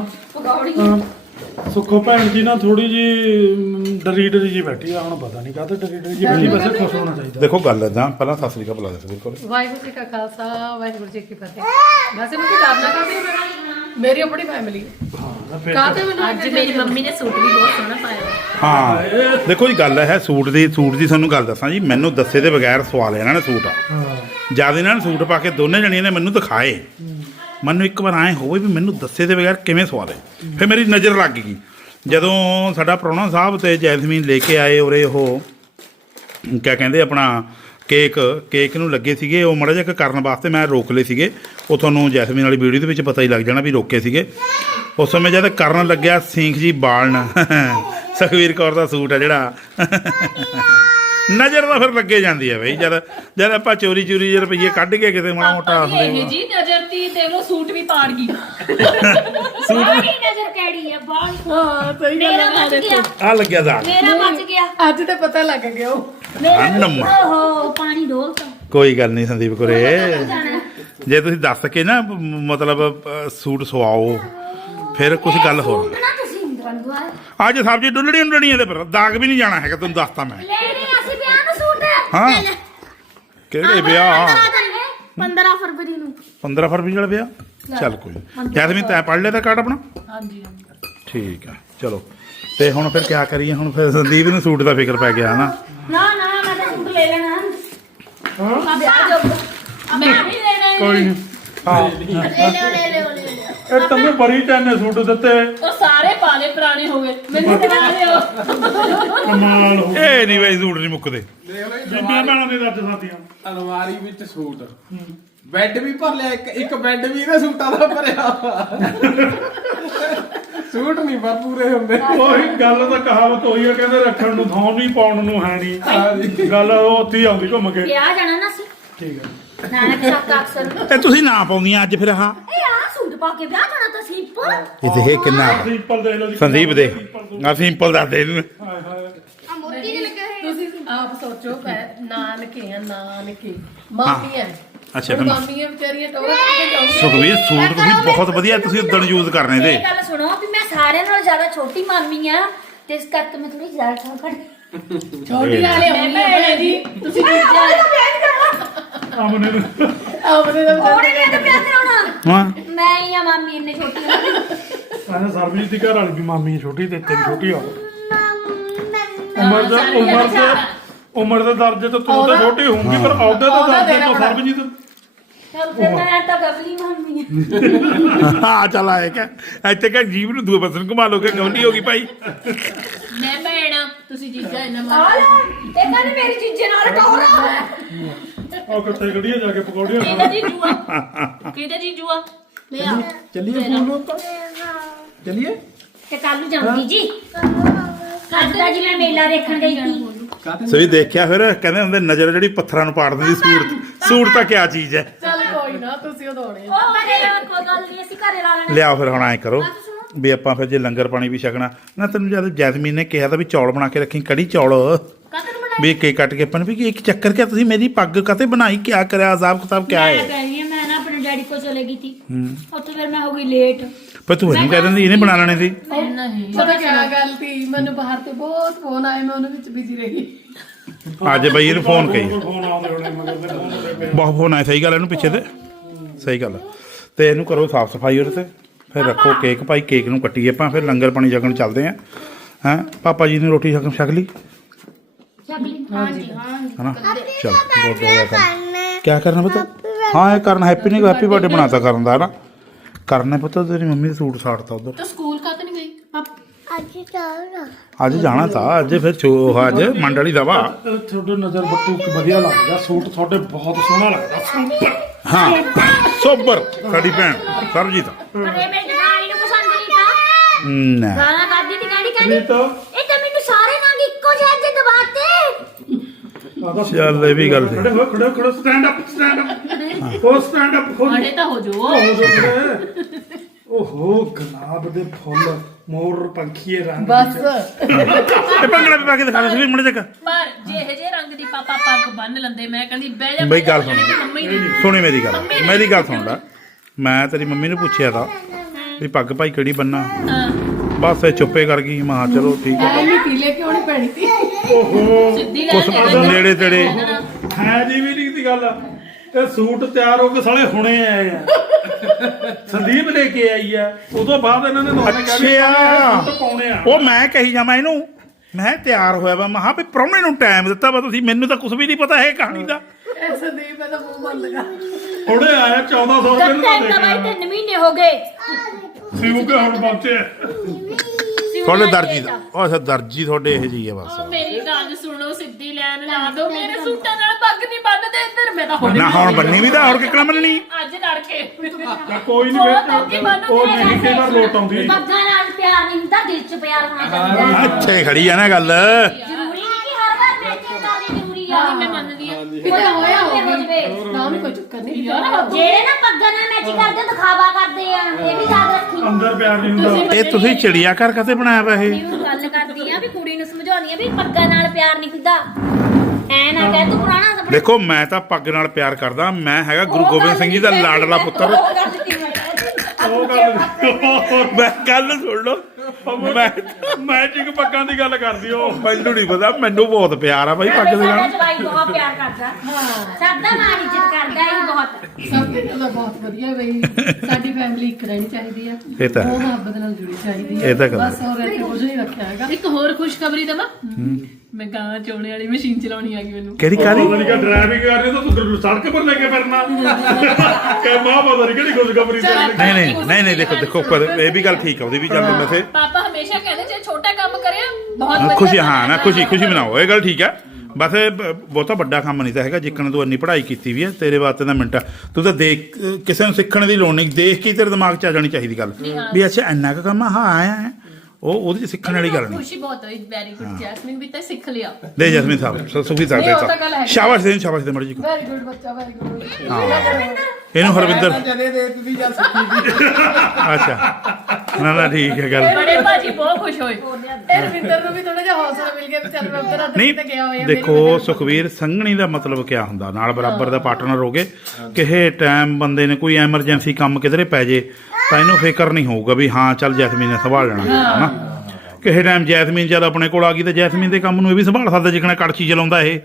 [SPEAKER 4] ਸੁੱਖੋ ਭੈਣ ਜੀ ਨਾ ਥੋੜੀ ਜੀ ਡਰੀ ਡਰੀ ਜੀ ਬੈਠੀ ਆ ਹੁਣ ਪਤਾ ਨਹੀਂ ਕਾਹਤੇ ਡਰੀ ਡਰੀ ਜੀ ਬੈਠੀ ਵੈਸੇ ਖੁਸ਼ ਹੋਣਾ ਚਾਹੀਦਾ।
[SPEAKER 1] ਦੇਖੋ ਗੱਲ ਏਦਾਂ ਪਹਿਲਾਂ ਸਤਿ ਸ੍ਰੀ ਅਕਾਲ ਬੁਲਾ ਦੇ ਬਿਲਕੁਲ।
[SPEAKER 6] ਵਾਹਿਗੁਰੂ ਜੀ ਕਾ ਖਾਲਸਾ ਵਾਹਿਗੁਰੂ ਜੀ ਕੀ ਫਤਿਹ। ਵੈਸੇ ਮੈਨੂੰ ਡਰਨਾ ਕਾਹਤੇ ਹੈ? ਮੇਰੀ ਆਪਣੀ ਫੈਮਿਲੀ ਕਾਹਤੇ ਮੈਨੂੰ
[SPEAKER 5] ਅੱਜ ਮੇਰੀ ਮੰਮੀ ਨੇ ਸੂਟ ਵੀ ਬਹੁਤ ਸੋਹਣਾ ਪਾਇਆ
[SPEAKER 1] ਹਾਂ ਦੇਖੋ ਜੀ ਗੱਲ ਹੈ ਸੂਟ ਦੀ ਸੂਟ ਦੀ ਤੁਹਾਨੂੰ ਗੱਲ ਦੱਸਾਂ ਜੀ ਮੈਨੂੰ ਦੱਸੇ ਦੇ ਬਗੈਰ ਸਵਾਲ ਇਹਨਾਂ ਨੇ ਸੂਟ
[SPEAKER 4] ਹਾਂ।
[SPEAKER 1] ਜਦ ਇਹਨਾਂ ਨੇ ਸੂਟ ਪਾ ਕੇ ਦੋਨੇ ਜਣੀਆਂ ਨੇ ਮੈਨੂੰ ਦਿਖਾਏ ਮੈਨੂੰ ਇੱਕ ਵਾਰ ਐ ਹੋਵੇ ਵੀ ਮੈਨੂੰ ਦੱਸੇ ਦੇ ਬਗੈਰ ਕਿਵੇਂ ਸਵਾਦ ਹੈ। ਫਿਰ ਮੇਰੀ ਨਜ਼ਰ ਲੱਗ ਗਈ। ਜਦੋਂ ਸਾਡਾ ਪ੍ਰਾਹੁਣਾ ਸਾਹਿਬ ਤੇ ਜੈਸਮੀਨ ਲੈ ਕੇ ਆਏ ਉਰੇ ਉਹ, ਕਿਆ ਕਹਿੰਦੇ ਆਪਣਾ, ਕੇਕ ਕੇਕ ਨੂੰ ਲੱਗੇ ਸੀਗੇ। ਉਹ ਮੜਾ ਜਿਹਾ ਕਰਨ ਵਾਸਤੇ ਮੈਂ ਰੋਕ ਲਏ ਸੀਗੇ। ਉਹ ਤੁਹਾਨੂੰ ਜੈਸਮੀਨ ਵਾਲੀ ਵੀਡੀਓ ਦੇ ਵਿੱਚ ਪਤਾ ਹੀ ਲੱਗ ਜਾਣਾ ਵੀ ਰੋਕੇ ਸੀਗੇ। ਉਸ ਸਮੇਂ ਜਦ ਕਰਨ ਲੱਗਿਆ ਸਿੰਖ ਜੀ ਬਾਲਣ। ਸੁਖਵੀਰ ਕੌਰ ਦਾ ਸੂਟ ਆ ਜਿਹੜਾ। ਨਜ਼ਰ ਤਾਂ ਫਿਰ ਲੱਗੇ ਜਾਂਦੀ ਹੈ ਬਈ ਜਦ ਜਦ ਆਪਾਂ ਚੋਰੀ ਚੋਰੀ ਜਿਹੇ ਰੁਪਈਏ ਕੱਢ ਕੇ ਕਿਤੇ ਮਾੜਾ ਮੋਟਾ
[SPEAKER 5] ਪਾਪਾ ਦੀ
[SPEAKER 1] ਹੁੰਦੇ
[SPEAKER 5] ਇਹ ਜੀ ਨਜ਼ਰ ਤੀ ਦੇਖ ਲਓ ਸੂਟ ਵੀ ਪਾੜ ਗਈ
[SPEAKER 3] ਬਾਹਲੀ ਨਜ਼ਰ ਕਿਹੜੀ ਹੈ ਬਾਹਲੀ।
[SPEAKER 6] ਹਾਂ ਸਹੀ
[SPEAKER 3] ਮੇਰਾ ਬਚ ਗਿਆ।
[SPEAKER 1] ਆ ਲੱਗਿਆ ਦਾ
[SPEAKER 3] ਮੇਰਾ ਬਚ ਗਿਆ।
[SPEAKER 6] ਅੱਜ ਤੇ ਪਤਾ ਲੱਗ ਗਿਆ ਉਹ।
[SPEAKER 1] ਅੰਨਮ
[SPEAKER 3] ਓਹੋ ਪਾਣੀ ਡੋਲਤਾ
[SPEAKER 1] ਕੋਈ ਗੱਲ ਨਹੀਂ ਸੰਦੀਪ ਕੁਰੇ। ਜੇ ਤੁਸੀਂ ਦੱਸ ਕੇ ਨਾ ਮ- ਮਤਲਬ ਅ, ਸੂਟ ਸਵਾਓ ਫਿਰ ਕੁਝ ਗੱਲ ਹੋਰ।
[SPEAKER 3] ਨਾ ਤੁਸੀਂ ਇੰਦਰਨ ਦੁਆਰ
[SPEAKER 1] ਅੱਜ ਸਬਜ਼ੀ ਡੁੱਲਣੀ ਡੁੱਲਣੀ ਇਹਦੇ ਪਰ ਦਾਗ ਵੀ ਨਹੀਂ ਜਾਣਾ ਹੈਗਾ ਤੁਹਾਨੂੰ ਦੱਸਤਾ ਮੈਂ।
[SPEAKER 3] ਲੈ ਨੂੰ ਸੂਟ
[SPEAKER 1] ਹਾਂ। ਕਿਹੜੇ ਵਿਆਹ?
[SPEAKER 2] 15 ਫਰਵਰੀ ਨੂੰ।
[SPEAKER 1] 15 ਫਰਵਰੀ ਵਾਲਾ ਵਿਆਹ? ਚੱਲ ਕੋਈ ਨੀ। ਜੈਸਮੀਨ ਤੈਂ ਪੜ ਲਿਆ ਤਾਂ ਕਾਰਡ ਆਪਣਾ?
[SPEAKER 5] ਹਾਂਜੀ
[SPEAKER 1] ਠੀਕ ਆ ਚਲੋ। ਤੇ ਹੁਣ ਫਿਰ ਕਿਆ ਕਰੀਏ? ਹੁਣ ਫਿਰ ਸੰਦੀਪ ਨੂੰ ਸੂਟ ਦਾ ਫਿਕਰ ਪੈ ਗਿਆ ਨਾ
[SPEAKER 3] ਨਾ ਨਾ ਮੈਂ ਤਾਂ ਸੂਟ ਲੈ ਲੈਣਾ।
[SPEAKER 5] ਪਾਪਾ ਮੈਂ ਵੀ ਲੈਣਾ। ਹੈ
[SPEAKER 4] ਕੋਈ ਨਹੀਂ ਹਾਂ।
[SPEAKER 2] ਲੈ ਲਿਓ ਲੈ ਲਿਓ ਲੈ ਲਿਓ
[SPEAKER 4] ਇਹ ਤੈਨੂੰ ਬੜੀ ਟੈਨੇ ਸੂਟ ਦਿੱਤੇ।
[SPEAKER 5] ਉਹ ਸਾਰੇ ਪਾਲੇ ਪੁਰਾਣੇ ਹੋ ਗਏ। ਮੈਨੂੰ ਬਣਾ ਲਿਓ
[SPEAKER 4] ਕਮਾਲ ਹੋ
[SPEAKER 1] ਇਹ ਨਹੀਂ ਬਈ ਸੂਟ ਨਹੀਂ ਮੁੱਕਦੇ।
[SPEAKER 4] ਬੀਬੀਆਂ ਭੈਣਾਂ ਦੇ ਰੱਜ ਸਾਥੀਆਂ।
[SPEAKER 7] ਅਲਮਾਰੀ ਵਿੱਚ ਸੂਟ। ਬੈੱਡ ਵੀ ਭਰ ਲਿਆ ਇੱਕ ਇੱਕ ਬੈੱਡ ਵੀ ਇਹਦੇ ਸੂਟਾਂ ਦਾ ਭਰਿਆ ਹੋਇਆ। ਸੂਟ ਨਹੀਂ ਪਰ ਪੂਰੇ ਹੁੰਦੇ।
[SPEAKER 4] ਉਹੀ ਗੱਲ ਤਾਂ ਕਹਾਵਤ ਹੋਈ ਹੈ ਕਹਿੰਦੇ ਰੱਖਣ ਨੂੰ ਥਾਂ ਨਹੀਂ ਪਾਉਣ ਨੂੰ ਹੈ ਨਹੀਂ। ਗੱਲ ਉਹ ਉੱਥੇ ਹੀ ਆਉਂਦੀ ਘੁੰਮ ਕੇ।
[SPEAKER 3] ਵਿਆਹ ਜਾਣਾ ਨਾ ਅਸੀਂ।
[SPEAKER 4] ਠੀਕ ਹੈ।
[SPEAKER 3] ਨਾਨਕ ਸਾਹਿਬ ਅਕਸਰ
[SPEAKER 1] ਇਹ ਤੁਸੀਂ ਨਾ ਪਾਉਂਦੀਆਂ ਅੱਜ ਫਿਰ ਹਾਂ।
[SPEAKER 3] ਇਹ ਆ ਸੂਟ ਪਾ ਕੇ ਵਿਆਹ ਜਾਣਾ ਤਾਂ ਸਿੰਪਲ
[SPEAKER 1] ਇਹ ਦੇਖ ਕਿੰਨਾ?
[SPEAKER 4] ਸਿੰਪਲ ਦੇਖ ਲਓ ਜੀ
[SPEAKER 1] ਸੰਦੀਪ ਦੇ। ਆ ਸਿੰਪਲ ਦੱਸ ਦੇ ਇਹਨੂੰ।
[SPEAKER 4] ਹਾਏ ਹਾਏ
[SPEAKER 2] ਆ ਮੋਤੀ ਦੇ ਲੱਗੇ ਹੋਏ
[SPEAKER 6] ਤੁਸੀਂ ਆਪ ਸੋਚੋ ਪੈ ਨਾਨਕੇ ਆ ਨਾਨਕੇ। ਮਾਮੀਆਂ
[SPEAKER 1] ਅੱਛਾ ਫਿਰ
[SPEAKER 6] ਮਾਮੀਆਂ ਵਿਚਾਰੀਆਂ ਟੋਰਾ ਕਿੱਥੇ ਜਾਊਗੀਆਂ
[SPEAKER 1] ਸੁਖਵੀਰ ਸੂਟ ਤੁਸੀਂ ਬਹੁਤ ਵਧੀਆ ਤੁਸੀਂ ਉਦਣ ਯੂਜ਼ ਕਰਨੇ
[SPEAKER 3] ਇਹ
[SPEAKER 1] ਤੇ
[SPEAKER 3] ਗੱਲ ਸੁਣੋ ਵੀ ਮੈਂ ਸਾਰਿਆਂ ਨਾਲੋਂ ਜ਼ਿਆਦਾ ਛੋਟੀ ਮਾਮੀ ਆ ਤੇ ਇਸ ਕਰਕੇ ਮੈਂ ਥੋੜੀ ਜ਼ਿਆਦਾ ਛੋਟੀ।
[SPEAKER 6] ਛੋਟੀ ਵਾਲੇ ਹੋਣੀ
[SPEAKER 5] ਹੈ ਜੀ। ਤੁਸੀਂ
[SPEAKER 4] ਆਮਨੇ ਨੂੰ।
[SPEAKER 6] ਆਪਣੇ ਦਾ
[SPEAKER 3] ਉਹਨੇ ਵੀ ਤਾਂ ਪਿਆਰ ਕਰਾਉਣਾ
[SPEAKER 1] ਹਾਂ।
[SPEAKER 3] ਮੈਂ ਹੀ ਆ ਮਾਮੀ ਇੰਨੇ ਛੋਟੀ ਆ।
[SPEAKER 4] ਕਹਿੰਦੇ ਸਰਬਜੀਤ ਦੀ ਘਰ ਵਾਲੀ ਵੀ ਮਾਮੀ ਛੋਟੀ ਤੇ ਤੇਰੀ ਛੋਟੀ ਆ। ਉਮਰ ਦਾ ਉਮਰ ਦੇ ਉਮਰ ਦੇ ਦਰਜੇ ਤੋਂ ਤੂੰ ਤਾਂ ਛੋਟੀ ਹੋਊਗੀ ਪਰ ਅਹੁਦੇ ਦੇ ਦਰਜੇ ਤੋਂ। ਸਰਬਜੀਤ
[SPEAKER 1] ਹਾਂ ਚੱਲ ਆਏ ਕਿ ਇੱਥੇ ਕਿ ਜੀਵ ਨੂੰ ਦੂਏ ਪਾਸੇ ਨੂੰ ਘੁਮਾ ਲੋਗੇ ਗੌਂਡੀ ਹੋ ਗਈ ਭਾਈ।
[SPEAKER 5] ਮੈਂ ਭੈਣ ਤੁਸੀਂ ਜੀਜਾ ਇਹਨਾਂ
[SPEAKER 3] ਆ
[SPEAKER 5] ਮਾਰ
[SPEAKER 3] ਲੈ ਤੇ ਕਹਿੰਦੇ ਮੇਰੀ ਚੀਜ਼ੇ ਨਾਲ ਟੋਰਾ
[SPEAKER 4] ਉਹ ਕਿੱਥੇ ਗੜੀਆਂ ਜਾ ਕੇ ਪਕੌੜੀਆਂ
[SPEAKER 5] ਕਿਹਦਾ ਜੀਜੂ ਆ? ਕਿਹਦਾ ਜੀਜੂ ਆ? ਲੈ ਆ।
[SPEAKER 7] ਚੱਲੀਏ ਫੋਨ ਨੂੰ? ਆਪਾਂ ਚੱਲੀਏ?
[SPEAKER 3] ਤੇ ਕੱਲ ਨੂੰ ਜਾਊਂਗੀ ਜੀ। ਕੱਲ ਦਾ ਜੀ ਮੈਂ ਮੇਲਾ ਦੇਖਣ ਗਈ ਸੀ।
[SPEAKER 7] ਕਾਹਤੇ
[SPEAKER 1] ਸੋ ਵੀ ਦੇਖਿਆ ਫਿਰ ਕਹਿੰਦੇ ਹੁੰਦੇ ਨਜ਼ਰ ਜਿਹੜੀ ਪੱਥਰਾਂ ਨੂੰ ਪਾੜ ਦਿੰਦੀ ਸੂਟ ਸੂਟ ਤਾਂ ਕਿਆ ਚੀਜ਼ ਹੈ।
[SPEAKER 6] ਨਾ ਤੁਸੀਂ ਉਦੋਣੇ
[SPEAKER 3] ਉਹ ਮੇਰੇ ਕੋਈ ਗੱਲ ਨਹੀਂ ਅਸੀਂ ਘਰੇ ਲਾ ਲੈਣਾ।
[SPEAKER 1] ਲਿਆਓ ਫਿਰ ਹੁਣ ਐ ਕਰੋ ਵੀ ਆਪਾਂ ਫਿਰ ਜੇ ਲੰਗਰ ਪਾਣੀ ਵੀ ਛਕਣਾ ਨਾ ਤੈਨੂੰ ਜਦ ਜੈਸਮੀਨ ਨੇ ਕਿਹਾ ਤਾਂ ਵੀ ਚੌਲ ਬਣਾ ਕੇ ਰੱਖੀ ਕੜੀ ਚੌਲ। ਵੀ ਕੇਕ ਕੱਟ ਕੇ ਆਪਾਂ ਨੇ ਵੀ ਇੱਕ ਚੱਕਰ ਕਿਆ ਤੁਸੀਂ ਮੇਰੀ ਪੱਗ ਕਾਤੇ ਬਣਾਈ ਕਿਆ ਕਰਿਆ ਹਿਸਾਬ ਕਿਤਾਬ ਕਿਆ
[SPEAKER 3] ਮੈਂ
[SPEAKER 1] ਹੈ?
[SPEAKER 3] ਕਹਿ ਰਹੀ ਹਾਂ ਮੈਂ ਨਾ ਆਪਣੇ ਡੈਡੀ ਕੋਲ ਚਲੇ ਗਈ ਸੀ। ਉੱਥੇ ਫਿਰ ਮੈਂ ਹੋ ਗਈ ਲੇਟ
[SPEAKER 1] ਪਰ ਤੂੰ ਇਹਨੂੰ ਕਹਿ ਦਿੰਦੀ ਇਹਨੇ ਬਣਾ ਲੈਣੇ ਸੀ।
[SPEAKER 5] ਨਹੀਂ
[SPEAKER 6] ਪਤਾ ਕੀ ਗੱਲ ਸੀ ਮੈਨੂੰ ਬਾਹਰ ਤੇ ਬਹੁਤ ਫੋਨ ਆਏ ਮੈਂ ਉਹਨਾਂ ਵਿੱਚ ਬਿਜ਼ੀ ਰਹੀ।
[SPEAKER 1] ਅੱਜ ਬਈ ਇਹਨੂੰ ਫੋਨ ਕਹੀ।
[SPEAKER 4] ਫੋਨ ਆਉਂਦੇ ਹੋਣੇ ਮਗਰ ਦੇ ਫੋਨ ਦੇ ਪਏ।
[SPEAKER 1] ਬਹੁਤ ਫੋਨ ਆਇਆ ਸਹੀ ਗੱਲ ਹੈ ਇਹਨੂੰ ਪਿੱਛੇ ਤੇ। ਸਹੀ ਗੱਲ। ਤੇ ਇਹਨੂੰ ਕਰੋ ਸਾਫ਼ ਸਫ਼ਾਈ ਉਹਦੇ ਤੇ ਫਿਰ ਰੱਖੋ ਕੇਕ ਭਾਈ ਕੇਕ ਨੂੰ ਕੱਟੀਏ ਆਪਾਂ ਫਿਰ ਲੰਗਰ ਪਾਣੀ ਛਕਣ ਚੱਲਦੇ ਆਂ। ਹਾਂ ਪਾਪਾ ਜੀ ਨੇ ਰੋਟੀ ਛਕ ਛਕ ਲਈ? ਹਨਾ? ਚਲ ਕੀ ਕਰਨਾ
[SPEAKER 2] ਹੈਪੀ
[SPEAKER 1] ਹਾਂ ਇਹ ਕਰਨ ਹੈਪੀ ਨੇ ਹੈਪੀ ਬਰਥਡੇ ਬਣਾਤਾ ਕਰਨ ਦਾ ਨਾ ਕਰਨੇ ਪਤਾ ਤੇਰੀ ਮੰਮੀ ਦਾ ਸੂਟ ਸਾੜਤਾ ਉਧਰ।
[SPEAKER 5] ਤੂੰ ਸਕੂਲ ਕਾਤ ਨਹੀਂ ਗਈ
[SPEAKER 2] ਅੱਜ ਚਾਹ
[SPEAKER 1] ਅੱਜ ਜਾਣਾ ਤਾਂ ਅੱਜ ਫਿਰ ਚੋ ਅੱਜ ਮੰਡਲੀ ਦਾ ਵਾ।
[SPEAKER 4] ਇਹ ਤੁਹਾਡੇ ਨਜ਼ਰ ਬੱਟੂ ਇੱਕ ਵਧੀਆ ਲੱਗਦਾ ਸੂਟ ਤੁਹਾਡੇ ਬਹੁਤ ਸੋਹਣਾ ਲੱਗਦਾ
[SPEAKER 1] ਹਾਂ ਸੋਬਰ ਸਾਡੀ ਭੈਣ
[SPEAKER 3] ਮੇਰੀ ਜਨਾਨੀ ਨੂੰ ਪਸੰਦ ਨਹੀਂ ਤਾਂ
[SPEAKER 1] ਨਾ।
[SPEAKER 3] ਗਾਲਾਂ ਕੱਢਦੀ ਤੀ ਕਹਿੰਦੀ ਕਹਿੰਦੀ
[SPEAKER 4] ਇਹ ਤਾਂ
[SPEAKER 3] ਇਹ ਤਾਂ ਮੈਨੂੰ ਸਾਰੇ ਰੰਗ ਇੱਕੋ ਜਿਹੇ ਅੱਜ ਦਬਾਤੇ
[SPEAKER 4] ਆਦਾ
[SPEAKER 1] ਚੱਲ ਇਹ ਵੀ ਗੱਲ
[SPEAKER 4] ਖੜੇ ਹੋ ਖੜੇ ਖੜੇ ਸਟੈਂਡ ਅਪ ਸਟੈਂਡ ਅਪ ਹੋ। ਸਟੈਂਡ ਅਪ ਹੋ
[SPEAKER 5] ਖੜੇ ਤਾਂ ਹੋ ਜੋ।
[SPEAKER 4] ਓਹੋ ਗੁਲਾਬ ਦੇ ਫੁੱਲ। ਮੋਰ ਪੰਖੀਏ ਰੰਗ
[SPEAKER 6] ਬਸ।
[SPEAKER 1] ਇਹ ਭੰਗੜਾ ਵੀ ਪਾ ਕੇ ਦਿਖਾ ਦੇ ਵੀ ਮੁੰਡੇ ਜੱਕ
[SPEAKER 5] ਪਰ ਜੇ ਇਹ ਜੇ ਰੰਗ ਦੀ ਪਾਪਾ ਪੱਗ ਬੰਨ ਲੈਂਦੇ ਮੈਂ ਕਹਿੰਦੀ ਬਹਿ ਜਾ
[SPEAKER 1] ਬਈ ਗੱਲ
[SPEAKER 5] ਬਹਿ ਜਾ,
[SPEAKER 1] ਸੁਣ।
[SPEAKER 5] ਮੰਮੀ ਦੀ
[SPEAKER 1] ਸੁਣੀ ਮੇਰੀ ਗੱਲ। ਮੇਰੀ ਗੱਲ ਸੁਣ ਲੈ। ਮੈਂ ਤੇਰੀ ਮੰਮੀ ਨੂੰ ਪੁੱਛਿਆ ਤਾਂ ਵੀ ਪੱਗ ਭਾਈ ਕਿਹੜੀ ਬੰਨਾ?
[SPEAKER 5] ਹਾਂ।
[SPEAKER 1] ਬਸ ਇਹ ਚੁੱਪੇ ਕਰ ਗਈ ਮੈਂ ਕਿਹਾ ਚਲੋ ਠੀਕ ਹੈ
[SPEAKER 6] ਐ ਨਹੀਂ ਪੀਲੇ ਕਿਉਂ ਨਹੀਂ ਪੈਣੀ? ਤੀ
[SPEAKER 4] ਓਹੋ।
[SPEAKER 5] ਸਿੱਧੀ ਲੈ
[SPEAKER 1] ਕੁਛ
[SPEAKER 5] ਕੇ
[SPEAKER 1] ਨੇੜੇ ਤੇੜੇ।
[SPEAKER 4] ਹੈ ਜੀ ਵੀ ਨਹੀਂ ਦੀ ਗੱਲ। ਇਹ ਸੂਟ ਤਿਆਰ ਹੋ ਕੇ ਸਾਲੇ ਹੁਣੇ ਆਏ ਆ। ਸੰਦੀਪ ਲੈ ਕੇ ਆਈ ਆ। ਉਦੋਂ ਬਾਅਦ ਇਹਨਾਂ ਨੇ ਦੋਨੇ ਕਿਹਾ ਵੀ
[SPEAKER 1] ਅੱਛਾ।
[SPEAKER 4] ਇਹ ਸੂਟ ਪਾਉਣੇ ਆ।
[SPEAKER 1] ਉਹ ਮੈਂ ਕਹੀ ਜਾਵਾਂ ਇਹਨੂੰ ਮੈਂ ਤਿਆਰ ਹੋਇਆ ਵਾ ਮਹਾ ਵੀ ਪ੍ਰਾਹੁਣੇ ਨੂੰ ਟਾਈਮ ਦਿੱਤਾ ਵਾ ਤੁਸੀਂ ਮੈਨੂੰ ਤਾਂ ਕੁਝ ਵੀ ਨਹੀਂ ਪਤਾ ਇਹ ਕਹਾਣੀ ਦਾ।
[SPEAKER 6] ਐ ਸੰਦੀਪ ਇਹਦਾ ਮੂੰਹ ਬੰਦ ਕਰ।
[SPEAKER 4] ਹੁਣੇ ਆਇਆ 1400 ਰੁਪਏ
[SPEAKER 3] ਟਾਈਮ
[SPEAKER 4] ਦੇ
[SPEAKER 3] ਦਾ ਬਾਈ ਤਿੰਨ ਮਹੀਨੇ ਹੋ ਗਏ।
[SPEAKER 4] ਸਿਉ ਕੇ ਹੁਣ ਪਹੁੰਚੇ
[SPEAKER 1] ਤੁਹਾਡੇ ਦਰਜੀ ਦਾ ਉਹ ਅੱਛਾ ਦਰਜੀ ਤੁਹਾਡੇ ਇਹ ਜੀ ਆ ਬਸ।
[SPEAKER 5] ਉਹ ਮੇਰੀ ਗੱਲ ਸੁਣੋ ਸਿੱਧੀ ਲੈਣ ਲਾ ਦੋ ਮੇਰੇ ਸੂਟਾਂ ਨਾਲ ਪੱਗ ਨਹੀਂ ਬੰਨਦੇ ਇੱਧਰ ਮੈਂ ਤਾਂ ਹੁਣ
[SPEAKER 1] ਨਾ ਹੁਣ ਬੰਨੀ ਵੀ ਤਾਂ ਹੋਰ ਕਿੱਕਣਾ ਬੰਨਣੀ
[SPEAKER 5] ਅੱਜ ਲੜ ਕੇ
[SPEAKER 4] ਤਾਂ ਕੋਈ ਨਹੀਂ
[SPEAKER 5] ਉਹ ਤਾਂ
[SPEAKER 4] ਨਹੀਂ ਕਈ ਵਾਰ ਲੋਟ ਆਉਂਦੀ।
[SPEAKER 3] ਪੱਗਾਂ ਨਾਲ ਪਿਆਰ ਨਹੀਂ ਹੁੰਦਾ ਦਿਲ 'ਚ ਪਿਆਰ ਹੋਣਾ ਚਾਹੀਦਾ
[SPEAKER 1] ਅੱਛੇ ਖੜੀ ਆ ਨਾ ਗੱਲ।
[SPEAKER 3] ਜ਼ਰੂਰੀ ਨਹੀਂ ਕਿ ਹਰ ਵਾਰ ਮੈਚਿੰਗ ਕਰਨੀ ਜ਼ਰੂਰੀ ਆ।
[SPEAKER 5] ਮੈਂ ਮੰਨਦੀ ਆ
[SPEAKER 6] ਕਿਤੇ ਹੋਇਆ ਹੋਵੇ। ਨਾ ਉਹਨੂੰ ਕੋਈ ਚੱਕਰ ਨਹੀਂ।
[SPEAKER 3] ਜਿਹੜੇ ਨਾ ਪੱਗਾਂ ਨਾਲ ਮੈਚਿੰਗ ਕਰਦੇ ਦਿਖਾਵਾ ਕਰਦੇ ਆ। ਇਹ ਵੀ ਯਾਦ ਰੱਖੀ।
[SPEAKER 4] ਅੰਦਰ ਪਿਆਰ ਨਹੀਂ ਹੁੰਦਾ।
[SPEAKER 1] ਇਹ ਤੁਸੀਂ ਚਿੜੀਆ ਘਰ ਕਦੇ ਬਣਾਇਆ ਵਾ ਇਹ?
[SPEAKER 3] ਗੱਲ ਕਰਦੀ ਆ ਵੀ ਕੁੜੀ ਨੂੰ ਸਮਝਾਉਣੀ ਆ ਵੀ ਪੱਗਾਂ ਨਾਲ ਪਿਆਰ ਨਹੀਂ ਹੁੰਦਾ। ਐ ਨਾ ਕਹਿ ਤੂੰ ਪੁਰਾਣਾ ਸਪਨਾ
[SPEAKER 1] ਦੇਖੋ ਮੈਂ ਤਾਂ ਪੱਗ ਨਾਲ ਪਿਆਰ ਕਰਦਾ ਮੈਂ ਹੈਗਾ ਗੁਰੂ ਗੋਬਿੰਦ ਸਿੰਘ ਜੀ ਦਾ ਲਾਡਲਾ ਪੁੱਤਰ।
[SPEAKER 3] ਉਹ ਗੱਲ
[SPEAKER 1] ਮੈਂ ਗੱਲ ਸੁਣ ਲਓ। ਮੈਂ
[SPEAKER 4] ਮੈਜਿਕ ਪੱਗਾਂ ਦੀ ਗੱਲ ਕਰਦੀ ਉਹ
[SPEAKER 1] ਮੈਨੂੰ ਨਹੀਂ ਪਤਾ ਮੈਨੂੰ ਬਹੁਤ ਪਿਆਰ ਆ ਬਾਈ ਪੱਗ ਦੇ
[SPEAKER 3] ਸਾਡਾ
[SPEAKER 1] ਨਾਲ।
[SPEAKER 3] ਜਵਾਈ ਬਹੁਤ ਪਿਆਰ ਕਰਦਾ। ਹਾਂ। ਸਭ ਦਾ ਮਾਣ ਇੱਜ਼ਤ ਕਰਦਾ ਇਹ ਬਹੁਤ।
[SPEAKER 6] ਸਭ ਤੋਂ ਪਹਿਲਾਂ ਬਹੁਤ ਵਧੀਆ ਬਈ ਸਾਡੀ ਫੈਮਿਲੀ ਇੱਕ ਰਹਿਣੀ ਚਾਹੀਦੀ ਆ।
[SPEAKER 1] ਇਹ ਤਾਂ ਹੈ।
[SPEAKER 6] ਉਹ ਮੁਹੱਬਤ ਨਾਲ ਜੁੜੀ ਚਾਹੀਦੀ ਆ।
[SPEAKER 1] ਇਹ ਤਾਂ ਗੱਲ ਹੈ।
[SPEAKER 6] ਬਸ ਹੋਰ ਇੱਥੇ ਕੁਝ ਨਹੀਂ ਰੱਖਿਆ ਹੈਗਾ।
[SPEAKER 5] ਇੱਕ ਹੋਰ ਖੁਸ਼ਖਬਰੀ ਦਵਾਂ? ਮੈਂ ਗਾਂ ਚੋਣੇ ਵਾਲੀ ਮਸ਼ੀਨ ਚਲਾਉਣੀ ਆ ਗਈ ਮੈਨੂੰ।
[SPEAKER 1] ਕਿਹੜੀ ਕਾਲੀ
[SPEAKER 4] ਪਤਾ ਨਹੀਂ ਕਿ ਡਰਾਈਵਿੰਗ ਕਰ ਰਹੀ ਤਾਂ ਤੂੰ ਸੜਕ ਪਰ ਲੈ ਕੇ ਫਿਰਨਾ। ਕਿ ਮਾਂ ਪਤਾ ਨਹੀਂ ਕਿਹੜੀ ਖੁਸ਼ਖਬਰੀ ਚੱਲ
[SPEAKER 1] ਨਹੀਂ ਨਹੀਂ ਨਹੀਂ ਨਹੀਂ ਦੇਖੋ ਦੇਖੋ ਪਰ ਇਹ ਵੀ ਗੱਲ ਠੀਕ ਆ ਉਹਦੀ ਵੀ ਚੱਲ ਮੈਂ ਤੇ
[SPEAKER 5] ਪਾਪਾ ਹਮੇਸ਼ਾ ਕਹਿੰਦੇ ਜੇ ਛੋਟਾ ਕੰਮ ਕਰਿਆ ਬਹੁਤ ਵਧੀਆ
[SPEAKER 1] ਖੁਸ਼ੀ ਹਾਂ ਨਾ ਖੁਸ਼ੀ ਖੁਸ਼ੀ ਮਨਾਓ ਇਹ ਗੱਲ ਠੀਕ ਆ। ਬਸ ਇਹ ਬ- ਬਹੁਤਾ ਵੱਡਾ ਕੰਮ ਨਹੀਂ ਤਾਂ ਹੈਗਾ ਜਿੱਕਣ ਤੂੰ ਇੰਨੀ ਪੜ੍ਹਾਈ ਕੀਤੀ ਵੀ ਹੈ ਤੇਰੇ ਵਾਸਤੇ ਦਾ ਮਿੰਟ। ਤੂੰ ਤਾਂ ਦੇਖ ਕਿਸੇ ਨੂੰ ਸਿੱਖਣ ਦੀ ਲੋੜ ਨਹੀਂ ਦੇਖ ਕੇ ਹੀ ਤੇਰੇ ਦਿਮਾਗ 'ਚ ਆ ਜਾਣੀ ਚਾਹੀਦੀ ਗੱਲ। ਵੀ ਅੱਛਾ ਇੰਨਾ ਕੁ ਕੰਮ ਆ, ਹਾਂ ਆਇਆ ਹੈ। ਉਹ ਉਹਦੇ 'ਚ ਸਿੱਖਣ ਵਾਲੀ ਗੱਲ ਨਹੀਂ।
[SPEAKER 5] ਖੁਸ਼ੀ ਬਹੁਤ ਹੋਈ ਵੈਰੀ ਗੁੱਡ ਜੈਸਮੀਨ ਵੀ ਤਾਂ ਸਿੱਖ ਲਿਆ।
[SPEAKER 1] ਦੇ ਜਸਮੀਨ ਸਾਹਿਬ ਸ- ਸੁਖੀ ਸਾਹਿਬ
[SPEAKER 6] ਨਹੀਂ, ਉਹ
[SPEAKER 1] ਦੇ
[SPEAKER 6] ਤਾਂ ਗੱਲ
[SPEAKER 1] ਸਾਹਿਬ
[SPEAKER 6] ਹੈ।
[SPEAKER 1] ਸ਼ਾਬਾਸ਼ ਦੇ ਸ਼ਾਬਾਸ਼ ਦੇ ਮਰਜ਼ੀ
[SPEAKER 6] ਵੈਰੀ ਗੁੱਡ ਬੱਚਾ ਵੈਰੀ ਗੁੱਡ
[SPEAKER 1] ਇਹਨੂੰ ਹਰਵਿੰਦਰ।
[SPEAKER 7] ਜਦੇ ਦੇ ਤੁਸੀਂ ਜਾਂ ਸਿੱਖੀ ਦੀ।
[SPEAKER 1] ਅੱਛਾ। ਨਾ ਨਾ ਠੀਕ ਹੈ ਗੱਲ।
[SPEAKER 5] ਬੜੇ ਭਾਜੀ ਬਹੁਤ ਖੁਸ਼ ਹੋਏ।
[SPEAKER 6] ਇਹ ਰਵਿੰਦਰ ਨੂੰ ਵੀ ਥੋੜਾ ਜਿਹਾ ਹੌਸਲਾ ਮਿਲ ਗਿਆ ਵੀ ਚੱਲ ਮੈਂ ਉਧਰ
[SPEAKER 1] ਨਹੀਂ
[SPEAKER 6] ਤੇ ਗਿਆ ਹੋਇਆ
[SPEAKER 1] ਦੇਖੋ ਸੁਖਵੀਰ ਸੰਘਣੀ ਦਾ ਮਤਲਬ ਕੀ ਹੁੰਦਾ? ਨਾਲ ਬਰਾਬਰ ਦਾ ਪਾਰਟਨਰ ਹੋਗੇ ਕਿਸੇ ਟਾਈਮ ਬੰਦੇ ਨੇ ਕੋਈ ਐਮਰਜੈਂਸੀ ਕੰਮ ਕਿਧਰੇ ਪੈ ਜੇ ਤਾਂ ਇਹਨੂੰ ਫਿਕਰ ਨਹੀਂ ਹੋਊਗਾ ਵੀ ਹਾਂ ਚੱਲ ਜੈਸਮੀਨ ਨੇ ਸੰਭਾਲ ਲੈਣਾ। ਹਨਾ? ਕਿਸੇ ਟਾਈਮ ਜੈਸਮੀਨ ਜਦ ਆਪਣੇ ਕੋਲ ਆ ਗਈ ਤਾਂ ਜੈਸਮੀਨ ਦੇ ਕੰਮ ਨੂੰ ਇਹ ਵੀ ਸੰਭਾਲ ਸਕਦਾ ਜਿਕਣਾ ਕੜਛੀ ਚਲਾਉਂਦਾ ਇਹ।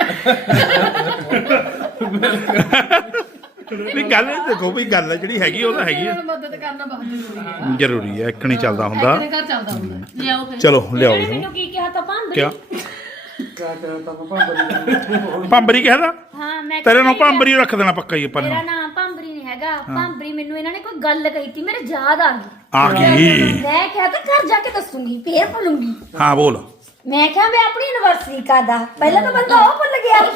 [SPEAKER 1] ਵੀ ਗੱਲ ਇਹ ਦੇਖੋ ਵੀ ਗੱਲ ਹੈ ਜਿਹੜੀ ਹੈਗੀ ਉਹ ਤਾਂ ਹੈਗੀ ਹੈ
[SPEAKER 6] ਮਦਦ ਕਰਨਾ ਬਹੁਤ ਜ਼ਰੂਰੀ ਹੈ।
[SPEAKER 1] ਜ਼ਰੂਰੀ ਹੈ ਇੱਕ ਨਹੀਂ ਚੱਲਦਾ ਹੁੰਦਾ।
[SPEAKER 6] ਆਪਣੇ ਘਰ ਚੱਲਦਾ ਹੁੰਦਾ।
[SPEAKER 5] ਲਿਆਓ ਫਿਰ।
[SPEAKER 1] ਚਲੋ ਲਿਆਓ
[SPEAKER 3] ਮੈਨੂੰ ਕੀ ਕਿਹਾ ਤਾਂ ਭਾਂਬਰੀ
[SPEAKER 1] ਕਿਆ?
[SPEAKER 4] ਕਿਆ
[SPEAKER 1] ਭਾਂਬਰੀ ਕਹਦਾ? [LAUGHS]
[SPEAKER 3] ਹਾਂ ਮੈਂ
[SPEAKER 1] ਤੇਰੇ ਨੂੰ ਭਾਂਬਰੀ ਰੱਖ ਦੇਣਾ ਪੱਕਾ ਹੀ ਆਪਾਂ
[SPEAKER 3] ਮੇਰਾ ਨਾਮ ਭਾਂਬਰੀ ਨਹੀਂ ਹੈਗਾ। ਭਾਂਬਰੀ ਮੈਨੂੰ ਇਹਨਾਂ ਨੇ ਕੋਈ ਗੱਲ ਕਹੀ ਤੀ ਮੇਰੇ ਯਾਦ ਆ ਗਈ।
[SPEAKER 1] ਆ ਗਈ।
[SPEAKER 3] ਮੈਂ ਕਿਹਾ ਤਾਂ ਘਰ ਜਾ ਕੇ ਦੱਸੂਗੀ ਫੇਰ ਭੁੱਲੂੰਗੀ।
[SPEAKER 1] ਹਾਂ ਬੋਲ।
[SPEAKER 3] ਮੈਂ ਕਿਹਾ ਮੈਂ ਆਪਣੀ ਯੂਨੀਵਰਸਿਟੀ ਕਾਦਾ ਪਹਿਲਾਂ ਤਾਂ ਬੰਦਾ ਉਹ ਭੁੱਲ ਗਿਆ। [LAUGHS]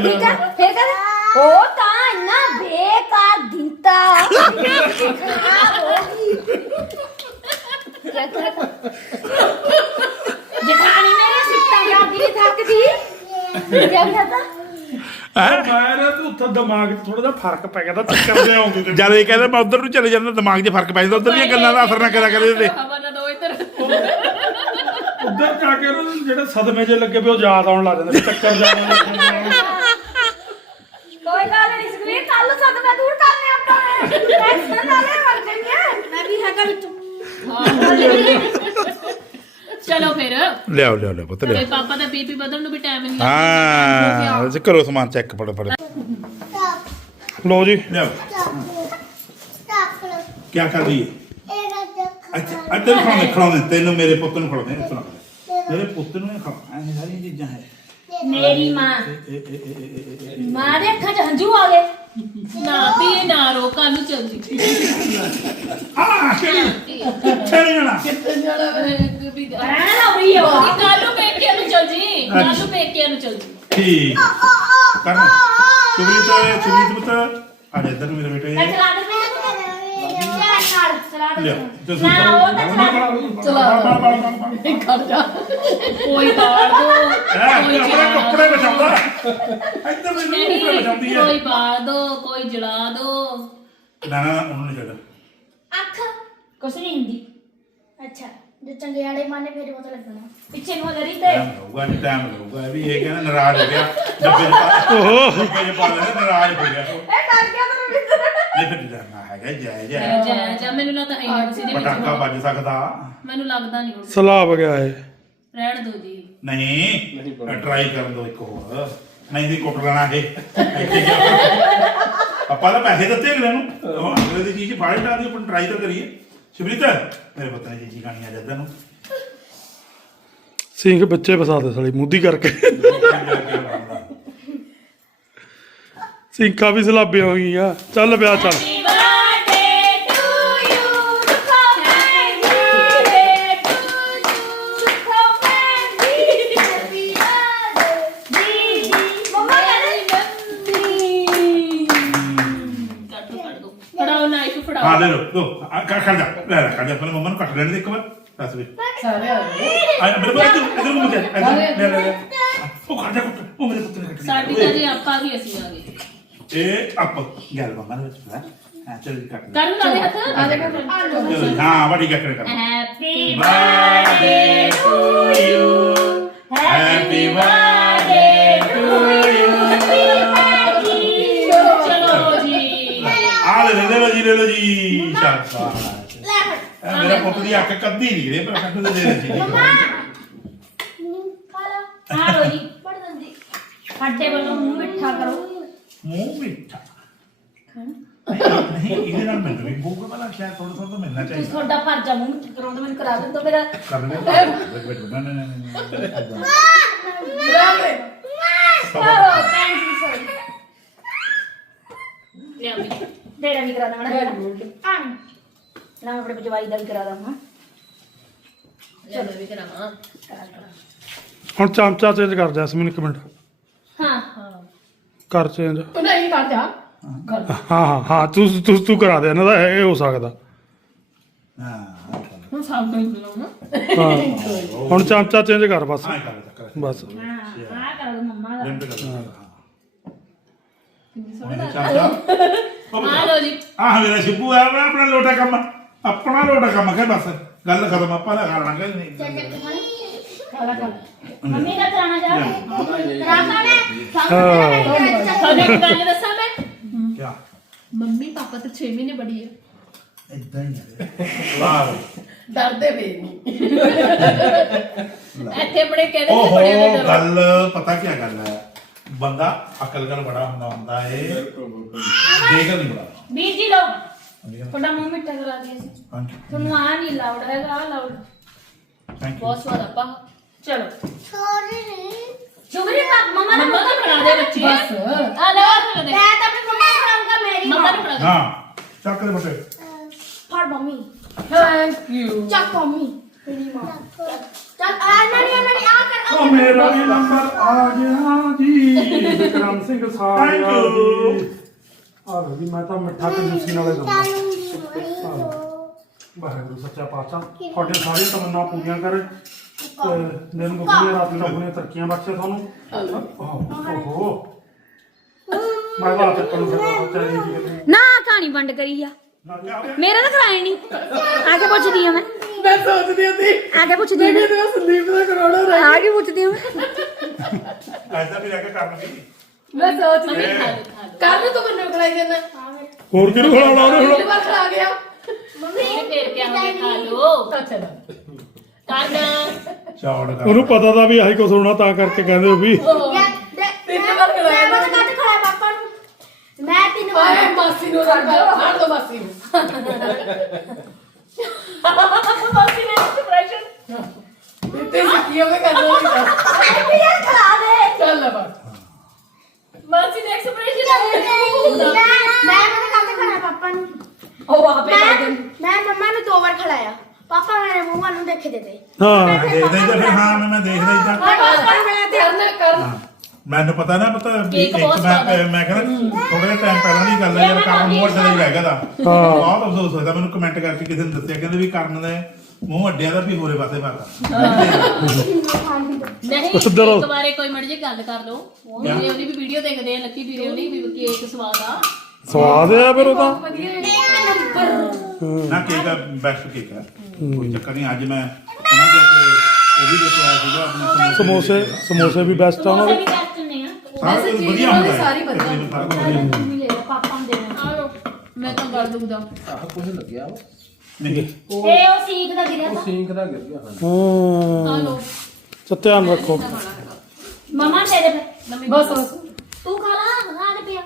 [SPEAKER 3] ਠੀਕ ਹੈ ਫਿਰ ਕਹਿੰਦਾ ਉਹ ਤਾਂ ਇੰਨਾ ਬੇਕਾਰ ਦਿੰਤਾ [LAUGHS] ਖਰਾਬ ਹੋ ਗਈ। ਕਿਆ ਕਹਤਾ ਜਠਾਣੀ ਮੇਰੇ ਸਿੱਟਾ ਜਾਂਦੀ ਨਹੀਂ ਕਿਆ
[SPEAKER 4] ਮੈਂ ਤੂੰ ਉੱਥੇ ਦਿਮਾਗ 'ਚ ਥੋੜਾ ਜਿਹਾ ਫ਼ਰਕ ਪੈ ਗਿਆ ਤਾਂ ਚੱਕਰ ਦੇ ਆਉਂਦੇ ਤੇ।
[SPEAKER 1] ਜਦ ਇਹ ਕਹਿੰਦਾ ਮੈਂ ਉਧਰ ਨੂੰ ਚਲੇ ਜਾਂਦਾ ਦਿਮਾਗ 'ਚ ਫ਼ਰਕ ਪੈ ਜਾਂਦਾ ਉਧਰ ਦੀਆਂ ਗੱਲਾਂ ਦਾ ਅਸਰ ਨਾ ਕਰਿਆ ਕਰੇ ਤੇ।
[SPEAKER 5] ਹਵਾ ਨਾ ਦੋ ਇੱਧਰ।
[SPEAKER 4] ਉੱਧਰ ਜਾ ਕੇ ਉਹਨਾਂ ਨੂੰ ਜਿਹੜੇ ਸਦਮੇ ਜੇ ਲੱਗੇ ਵੀ ਉਹ ਯਾਦ ਆਉਣ ਲੱਗ ਜਾਂਦੇ ਵੀ ਚੱਕਰ ਜਾਣਾ
[SPEAKER 3] ਕੋਈ ਗੱਲ ਨਹੀਂ ਸੁਖਵੀਰ ਕੱਲ ਨੂੰ ਸਦ ਮੈਂ ਦੂਰ ਕਰਨੇ ਆਪਾਂ ਨਾ ਜਾਈਏ ਮੈਂ ਵੀ ਹੈਗਾ ਵਿੱਚ।
[SPEAKER 5] ਚਲੋ ਫਿਰ।
[SPEAKER 1] ਲਿਆਓ ਲਿਆਓ ਲਿਆਓ ਪੁੱਤ
[SPEAKER 5] ਤੇ
[SPEAKER 1] ਲਿਆਓ
[SPEAKER 5] ਪਾਪਾ ਦਾ ਬੀਪੀ ਵਧਣ ਨੂੰ ਵੀ ਟਾਈਮ ਨਹੀਂ
[SPEAKER 1] ਹਾਂ ਜੀ ਕਰੋ ਸਮਾਨ ਚੈੱਕ ਫੜ ਫੜ ਲੋ ਜੀ। ਲਿਆਓ। ਕੀ ਕਰ ਰਹੀ ਹੈ ਅੱਛਾ ਅੱਧੇ ਖਾਣੇ ਖਿਲਾਉਂਦੇ। ਤੈਨੂੰ ਮੇਰੇ ਪੁੱਤ ਨੂੰ ਖਿਲਾਉਂਦੇ ਨੇ ਸੁਣਾ ਮੇਰੇ ਪੁੱਤ ਨੂੰ ਖਾਣਾ ਇਹ ਸਾਰੀਆਂ ਚੀਜ਼ਾਂ ਹੈ।
[SPEAKER 3] ਮੇਰੀ ਮਾਂ। ਮਾਂ ਦੇ ਅੱਖਾਂ 'ਚ ਹੰਝੂ ਆ ਗਏ।
[SPEAKER 5] ਨਾ ਧੀਏ ਨਾ ਰੋ ਕੱਲ ਨੂੰ ਚੱਲ ਜੀ।
[SPEAKER 1] ਆ ਕਿੱਥੇ ਜਾਣਾ?
[SPEAKER 5] ਰਹਿਣ ਲਾਉਣੀ ਆ ਕੱਲ ਨੂੰ ਪੇਕਿਆਂ ਨੂੰ ਚੱਲ ਜੀ। ਕੱਲ ਨੂੰ ਪੇਕਿਆਂ ਨੂੰ ਚੱਲ ਜੀ।
[SPEAKER 1] ਠੀਕ। ਕਰਨ। ਚੁਗਲੀ ਤੋਂ ਚੁਗਲੀ ਤੋਂ ਆ ਜਾ ਇੱਧਰ ਨੂੰ ਮੇਰੇ ਬੇਟੇ।
[SPEAKER 3] ਮੈਂ ਚਲਾ ਦੇ ਚਲਾ ਦੇ ਨਾ ਉਹ ਤਾਂ ਚਲਾ ਦੇ।
[SPEAKER 6] ਚਲਾ ਖੜ ਜਾ।
[SPEAKER 5] ਕੋਈ ਬਾੜ ਦੋ
[SPEAKER 1] ਆਪਣੇ ਕੱਪੜੇ ਬਚਾਉਂਦਾ ਇੱਧਰ ਮੈਨੂੰ ਕੱਪੜੇ ਬਚਾਉਂਦੀ ਹੈ।
[SPEAKER 5] ਕੋਈ ਬਾੜ ਦੋ ਕੋਈ ਜਲਾ ਦੋ।
[SPEAKER 1] ਨਾ ਨਾ ਉਹਨੂੰ ਨਹੀਂ ਛੱਡ।
[SPEAKER 3] ਅੱਖ। ਕੁਛ ਨਹੀਂ ਹੁੰਦੀ। ਅੱਛਾ ਜੇ ਚੰਗੇ ਆੜੇ ਮਾਨੇ ਫੇਰ ਪਤਾ ਲੱਗਣਾ। ਪਿੱਛੇ ਨੂੰ ਲਰੀ ਤੇ।
[SPEAKER 1] ਟਾਈਮ ਲੱਗੂਗਾ ਜੀ ਟਾਈਮ ਲੱਗੂਗਾ ਵੀ ਇਹ ਕਹਿੰਦਾ ਨਾਰਾਜ਼ ਹੋ ਗਿਆ। ਡੱਬੇ ਪਾ ਓਹੋ। ਡੱਬੇ ਪਾ ਲੈਣਾ ਨਾਰਾਜ਼ ਹੋ ਗਿਆ।
[SPEAKER 3] ਇਹ ਡਰ ਗਿਆ ਤੈਨੂੰ ਕਿੱਧਰ
[SPEAKER 1] ਇਹ ਫਿਰ ਜਾਣਾ ਹੈਗਾ ਜੈ ਜੈ।
[SPEAKER 5] ਜਾ ਜਾ। ਮੈਨੂੰ ਲੱਗਦਾ ਹੈ ਨਹੀਂ ਕਿਸੇ ਦੇ
[SPEAKER 1] ਪਟਾਕਾ
[SPEAKER 5] ਵਿੱਚ
[SPEAKER 1] ਵੱਜ ਸਕਦਾ।
[SPEAKER 5] ਮੈਨੂੰ ਲੱਗਦਾ ਨਹੀਂ ਹੁਣ
[SPEAKER 4] ਸਲਾਬ ਗਿਆ ਏ
[SPEAKER 5] ਰਹਿਣ ਦੋ ਜੀ।
[SPEAKER 1] ਨਹੀਂ ਟਰਾਈ ਕਰਨ ਦੋ ਇੱਕ ਹੋਰ। ਨਹੀਂ ਦੀ ਕੁੱਟ ਲੈਣਾ ਇਹ। ਆਪਾਂ ਤਾਂ ਪੈਸੇ ਦਿੱਤੇ ਅਗਲੇ ਨੂੰ। ਉਹ ਅਗਲੇ ਦੀ ਚੀਜ਼ ਫਾੜ ਡਾ ਦੀ ਆਪਾਂ ਟਰਾਈ ਤਾਂ ਕਰੀਏ। ਸ਼ਿਵਰੀਤ ਮੇਰੇ ਪੁੱਤ ਨੇ ਜੀ ਗਾਣੀਆਂ ਜੱਦਾਂ ਨੂੰ।
[SPEAKER 4] ਸਿੰਘ ਬੱਚੇ ਫਸਾ ਦੇ ਸਾਲੀ ਮੁੱਦੀ ਕਰਕੇ। ਸਿੰਘਾਂ ਵੀ ਸਲਾਬੀਆਂ ਹੋ ਗਈਆਂ ਚੱਲ ਵਿਆਹ ਚੱਲ
[SPEAKER 5] ਕੱਟ ਦੋ ਕੱਟ ਦੋ ਫੜਾਓ ਨਾਈਫ
[SPEAKER 1] ਹਾਂ
[SPEAKER 5] ਫੜਾਓ
[SPEAKER 1] ਲੈ ਲੋ ਲੋ ਕਰ ਕਰ ਜਾ ਲੈ ਲੈ ਕਰ ਜਾ ਪਹਿਲੇ ਮੰਮਾ ਨੂੰ ਕੱਟ ਲੈਣ ਦੇ ਇੱਕ ਵਾਰ ਦੱਸ ਵੀ ਪੁੱਤ
[SPEAKER 5] ਦੀ
[SPEAKER 1] ਅੱਖ ਕੱਦੀ ਨਹੀਂ ਰੇ ਪਰ ਕੱਟ ਦੇ ਦੇ ਜੀ।
[SPEAKER 3] ਆ ਲੋ ਜੀ। ਪੜ ਦੰਦੀ। ਸਾਡੇ ਵੱਲੋਂ ਮੂੰਹ ਮਿੱਠਾ ਕਰੋ।
[SPEAKER 1] ਮੂੰਹ ਮਿੱਠਾ। ਨਹੀਂ ਇਹਦੇ ਨਾਲ ਮੈਨੂੰ ਵੀ ਭੂਖ ਵਾਲਾ ਸ਼ਾਇਦ ਥੋੜਾ ਥੋੜਾ ਮਿਲਣਾ
[SPEAKER 3] ਤੁਸੀਂ
[SPEAKER 1] ਚਾਹੀਦਾ।
[SPEAKER 3] ਤੁਹਾਡਾ ਪਰਜਾ ਮੂੰਹ ਮਿੱਠਾ ਕਰਾਉਂਦੇ ਮੈਨੂੰ ਕਰਾ ਦਿੰਦੋ ਮੇਰਾ।
[SPEAKER 1] ਕਰ ਲੈ ਵੇਟ ਵੇਟ ਨਾ ਨਾ ਨਾ ਨਾ
[SPEAKER 3] ਓਹ ਥੈਂਕ ਯੂ ਸੋ
[SPEAKER 5] ਲਿਆ ਵੀ
[SPEAKER 3] ਤੇਰਾ ਵੀ ਕਰਾ ਦੇਣਾ ਨਾ ਮੈਂ ਆਪਣੇ ਜਵਾਈ ਦਾ ਵੀ ਕਰਾ ਦਾਂ ਹਾਂ
[SPEAKER 5] ਲਿਆ ਮੈਂ ਵੀ ਕਰਾਵਾਂ।
[SPEAKER 3] ਕਰਾ ਕਰਾ
[SPEAKER 4] ਹੁਣ ਚਮਚਾ ਚੇਂਜ ਕਰ ਜੈਸਮੀਨ ਇੱਕ ਮਿੰਟ।
[SPEAKER 3] ਹਾਂ।
[SPEAKER 4] ਕਰ ਚੇਂਜ
[SPEAKER 6] ਤੂੰ ਨਹੀਂ ਕਰ ਜਾ।
[SPEAKER 4] ਹਾਂ। ਹਾਂ ਹਾਂ ਤੂੰ ਤੂੰ ਤੂੰ ਕਰਾ ਦੇ ਇਹਨਾਂ ਦਾ ਇਹ ਹੋ ਸਕਦਾ।
[SPEAKER 1] ਹਾਂ
[SPEAKER 6] ਹੁਣ
[SPEAKER 4] ਹਾਂ। ਚਮਚਾ ਚੇਂਜ ਕਰ ਬਸ।
[SPEAKER 1] ਹਾਂ ਕਰ ਲੈ ਕਰ
[SPEAKER 4] ਬਸ।
[SPEAKER 3] ਹਾਂ ਕਰਾ ਮੰਮਾ ਦਾ।
[SPEAKER 1] ਕਰ
[SPEAKER 5] ਲਓ ਜੀ।
[SPEAKER 1] ਆਹ ਮੇਰਾ ਸ਼ਿਬੂ ਆ ਆਪਣਾ ਲੋਟਾ ਕੰਮ ਆਪਣਾ ਲੋਟਾ ਕੰਮ ਕਰ ਬਸ। ਗੱਲ ਖਤਮ ਆਪਾਂ ਦਾ ਕਰ ਲਾਂਗੇ ਨਹੀਂ
[SPEAKER 6] ਕਾਲਾ ਕਾਲਾ
[SPEAKER 3] ਮੰਮੀ ਦਾ ਕਰਾਣਾ ਚਾਹੋਗੇ ਕਰਾਣਾ ਨੇ
[SPEAKER 5] ਤੁਹਾਨੂੰ ਇੱਕ ਗੱਲ ਦੱਸਾਂ ਮੈਂ?
[SPEAKER 1] ਕੀ
[SPEAKER 5] ਮੰਮੀ ਪਾਪਾ ਤਾਂ 6 ਮਹੀਨੇ ਬੜੀ ਹੈ
[SPEAKER 1] ਇਦਾਂ ਹੀ ਹੈ ਵਾਹ।
[SPEAKER 6] ਡਰਦੇ ਵੇ ਨਹੀਂ
[SPEAKER 5] ਇੱਥੇ ਆਪਣੇ ਕਹਿੰਦੇ ਨੇ ਦੇ ਡਰ।
[SPEAKER 1] ਗੱਲ ਪਤਾ ਕੀ ਗੱਲ ਹੈ? ਬੰਦਾ ਅਕਲ ਕਰ ਬੜਾ ਹੁੰਦਾ ਹੁੰਦਾ ਏ। ਦੇਖ ਨਹੀਂ ਬੜਾ।
[SPEAKER 3] ਵੀਰ ਜੀ ਲਓ। ਤੁਹਾਡਾ ਮੂੰਹ ਮਿੱਠਾ ਕਰਾ ਦਿਆ ਸੀ
[SPEAKER 1] ਥੈਂਕ
[SPEAKER 3] ਤੁਹਾਨੂੰ ਆ ਨਹੀਂ ਲਾਉਡ ਹੈਗਾ ਆ ਲਾਉਡ
[SPEAKER 1] ਯੂ
[SPEAKER 5] ਬਹੁਤ ਸਵਾਦ ਆਪਾਂ
[SPEAKER 3] ਚਲੋ
[SPEAKER 2] ਸੋਰੀ ਨਹੀਂ
[SPEAKER 3] ਸ਼ੁਗਰੀ ਪਾ ਮਮਾ
[SPEAKER 5] ਮੰਮਾ ਨੂੰ ਬਣਾ ਦੇ ਬੱਚੇ
[SPEAKER 6] ਬਸ
[SPEAKER 5] ਆ ਲੈ ਆ ਖਾ ਦੇ
[SPEAKER 3] ਮੈਂ ਤਾਂ ਆਪਣੀ ਮੰਮਾ ਨੂੰ ਕਰਾਉਂਗਾ ਮੇਰੀ
[SPEAKER 5] ਮੰਮਾ ਨੂੰ ਬਣਾ ਦੇ
[SPEAKER 1] ਹਾਂ ਚੱਕ ਦੇ ਬਟੇ
[SPEAKER 3] ਫੜ ਮੰਮੀ
[SPEAKER 6] ਥੈਂਕ ਯੂ
[SPEAKER 3] ਚੱਕ ਮੰਮੀ ਮੇਰੀ ਮਾਂ ਚੱਲ ਆ ਨੜੀ ਆ ਨੜੀ ਆ ਕਰ
[SPEAKER 4] ਉਹ ਮੇਰਾ ਵੀ ਨੰਬਰ ਆ ਗਿਆ ਆ ਲਓ ਜੀ ਮੈਂ ਤਾਂ ਮਿੱਠਾ ਕੰਜੂਸੀ ਨਾਲੇ ਦਊਂਗਾ ਵਾਹਿਗੁਰੂ ਸੱਚਾ ਪਾਤਸ਼ਾਹ ਤੁਹਾਡੇ ਸਾਰੀ ਤਮੰਨਾ ਪੂਰੀਆਂ ਕਰੇ ਤੇ ਦਿਨ ਗੁਜ਼ਰੇ ਰਾਤ ਨੂੰ ਆਪਣੀਆਂ ਤਰੱਕੀਆਂ ਬਖਸ਼ੇ ਤੁਹਾਨੂੰ। ਓਹੋ। ਮੈਂ ਬਾਤ ਕਰੂੰ ਫਿਰ ਬੱਚਾ ਜੀ ਜੀ
[SPEAKER 3] ਨਾ ਕਹਾਣੀ ਵੰਡ ਕਰੀ ਆ। ਮੇਰਾ ਤਾਂ ਕਰਾਇਆ ਨਹੀਂ ਆ ਕੇ ਪੁੱਛਦੀ ਆ ਮੈਂ।
[SPEAKER 6] ਮੈਂ ਸੋਚਦੀ ਹੁੰਦੀ
[SPEAKER 3] ਆ ਕੇ ਪੁੱਛਦੀ ਆ ਮੈਂ।
[SPEAKER 6] ਤੇ ਸੰਦੀਪ ਦਾ ਕਰੋੜਾ ਰਹਿ
[SPEAKER 3] ਆ ਕੇ ਪੁੱਛਦੀ ਆ ਮੈਂ।
[SPEAKER 1] ਐਸਾ ਵੀ ਲੈ ਕੇ ਕਰਨਗੇ
[SPEAKER 6] ਮੈਂ ਸੋਚਦੀ
[SPEAKER 5] ਮੰਮੀ ਖਾ ਦੇ ਖਾ ਦੇ
[SPEAKER 6] ਕੱਲ ਨੂੰ ਤੂੰ ਮੈਨੂੰ ਖਲਾਈ ਦੇਣਾ
[SPEAKER 4] ਹੋਰ ਕਿਹਨੂੰ ਖਿਲਾਉਣਾ ਉਹਨੇ?
[SPEAKER 6] ਕਿੰਨੀ
[SPEAKER 4] ਹੁਣ
[SPEAKER 6] ਵਾਰ ਖਲਾ ਗਿਆ।
[SPEAKER 5] ਮੰਮੀ ਫੇਰ ਕਿਆ ਹੋ ਗਿਆ ਖਾ ਲੋ
[SPEAKER 6] ਅੱਛਾ।
[SPEAKER 5] ਕਰਨ
[SPEAKER 1] ਚੌੜ ਕਰ।
[SPEAKER 4] ਉਹਨੂੰ ਪਤਾ ਤਾਂ ਵੀ ਆਹੀ ਕੁਛ ਹੋਣਾ ਤਾਂ ਕਰਕੇ ਕਹਿੰਦੇ ਉਹ ਵੀ।
[SPEAKER 6] ਤਿੰਨ ਵਾਰ ਖਲਾਇਆ
[SPEAKER 3] ਮੈਂ ਤਾਂ ਕੱਟ ਖੜਾ ਪਾਪਾ ਨੂੰ। ਮੈਂ ਤਿੰਨ ਵਾਰ
[SPEAKER 6] ਆਏ ਮਾਸੀ ਨੂੰ ਕਰ ਮਾਰ ਦੋ ਮਾਸੀ ਨੂੰ।
[SPEAKER 5] ਮਾਸੀ ਨੇ ਐਕਸਪ੍ਰੈਸ਼ਨ
[SPEAKER 6] ਤੇ ਸਿੱਕੀਆਂ ਮੈਂ ਕਰਦਾ ਨਹੀਂ
[SPEAKER 3] ਯਾਰ ਖੜਾ ਦੇ।
[SPEAKER 6] ਚੱਲ ਬਸ।
[SPEAKER 5] ਮਾਸੀ ਨੇ ਐਕਸਪ੍ਰੈਸ਼ਨ
[SPEAKER 2] ਮੈਂ ਮੈਨੂੰ ਕੱਟ ਖੜਾ ਪਾਪਾ ਨੂੰ।
[SPEAKER 3] ਉਹ ਆਪੇ
[SPEAKER 2] ਮੈਂ
[SPEAKER 3] ਕਰ ਦਿੰਦੀ।
[SPEAKER 2] ਮੈਂ ਮੰਮਾ ਨੂੰ ਦੋ ਵਾਰ ਖੜਾਇਆ। ਪਾਪਾ ਮੇਰੇ ਮੂੰਹ ਵੱਲ ਨੂੰ ਦੇਖਦੇ ਤੇ
[SPEAKER 4] ਹਾਂ
[SPEAKER 1] ਮੈਂ ਦੇਖਦਾ ਹੀ ਤਾਂ ਫਿਰ ਹਾਂ ਮੈਂ ਮੈਂ ਦੇਖਦਾ ਹੀ ਤਾਂ
[SPEAKER 2] ਮੈਂ ਪਾਪਾ ਨੂੰ ਮਿਲਿਆ ਤੇ
[SPEAKER 6] ਕਰਨ ਕਰਨ।
[SPEAKER 1] ਹਾਂ। ਮੈਨੂੰ ਪਤਾ ਨਾ ਪਤਾ ਵੀ ਇੱਕ
[SPEAKER 5] ਬਹੁਤ
[SPEAKER 1] ਮੈਂ
[SPEAKER 5] ਸਵਾਦ ਹੈ।
[SPEAKER 1] ਮੈਂ ਕਹਿੰਦਾ ਥੋੜੇ ਟਾਈਮ ਪਹਿਲਾਂ ਦੀ ਗੱਲ ਹੈ ਯਾਰ ਕਰਨ ਮੂੰਹ ਅੱਡੇ ਦਾ ਹੀ ਹੈਗਾ ਦਾ ਬਹੁਤ ਅਫਸੋਸ ਹੋਇਆ ਮੈਨੂੰ ਕਮੈਂਟ ਕਰਕੇ ਕਿਸੇ ਨੇ ਦੱਸਿਆ। ਕਹਿੰਦੇ ਵੀ ਕਰਨ ਦੇ ਮੂੰਹ ਅੱਡਿਆਂ ਦਾ ਵੀ ਹੋਰੇ ਪਾਸੇ ਭਾਗਾ
[SPEAKER 5] ਨਹੀਂ
[SPEAKER 4] ਉੱਧਰ-
[SPEAKER 5] ਇੱਕ ਵਾਰੇ ਕੋਈ ਮੜ ਜੇ ਗੱਲ ਕਰ ਲਓ। ਉਹਨੇ ਉਹਦੀ ਵੀ ਵੀਡੀਓ ਦੇਖਦੇ ਆ ਲੱਕੀ ਵੀਰੇ ਉਹਦੀ ਵੀ ਕੇਕ ਸਵਾਦ ਆ।
[SPEAKER 4] ਸਵਾਦ ਆ ਫਿਰ ਉਹ ਤਾਂ।
[SPEAKER 1] ਨਾ ਕੇਕ ਦਾ ਬੈਸਟ ਕੇਕ ਹੈ। ਕੋਈ ਚੱਕਰ ਨਹੀਂ ਅੱਜ ਮੈਂ ਉਹਨਾਂ ਦੇ ਉੱਤੇ ਉਹ ਵੀ ਦੇਖਿਆ ਸੀਗਾ ਆਪਣਾ
[SPEAKER 4] ਸਮੋਸੇ ਸਮੋਸੇ ਵੀ ਬੈਸਟ ਆ ਉਹਨਾਂ ਦੇ।
[SPEAKER 3] ਕਰ
[SPEAKER 1] ਸਾਰਾ ਕੁਝ ਵਧੀਆ ਹੁੰਦਾ ਹੈ।
[SPEAKER 6] ਸਾਰੀ ਵਧੀਆ।
[SPEAKER 3] ਪਾਪਾ ਨੂੰ ਦੇਣਾ
[SPEAKER 5] ਮੈਂ ਤਾਂ ਗੱਲ ਦੁਖਦਾ
[SPEAKER 7] ਆਹ ਕੁਝ ਲੱਗਿਆ ਵਾ।
[SPEAKER 1] ਨਹੀਂ।
[SPEAKER 3] ਇਹ ਉਹ ਸੀਖ ਦਾ ਗਿਰਿਆ
[SPEAKER 7] ਉਹ
[SPEAKER 3] ਤਾਂ
[SPEAKER 7] ਸਿੰਕ ਦਾ ਗਿਰ ਗਿਆ ਹਾਂ।
[SPEAKER 5] ਆ
[SPEAKER 4] ਹਾਂ
[SPEAKER 5] ਲੋ
[SPEAKER 4] ਤੇ ਧਿਆਨ ਰੱਖੋ।
[SPEAKER 3] ਮਮਾ ਦੇ ਦੇ ਫਿਰ
[SPEAKER 6] ਬਸ ਬਸ।
[SPEAKER 3] ਤੂੰ ਖਾ ਲਾ ਖਾ ਕੇ ਪਿਆ।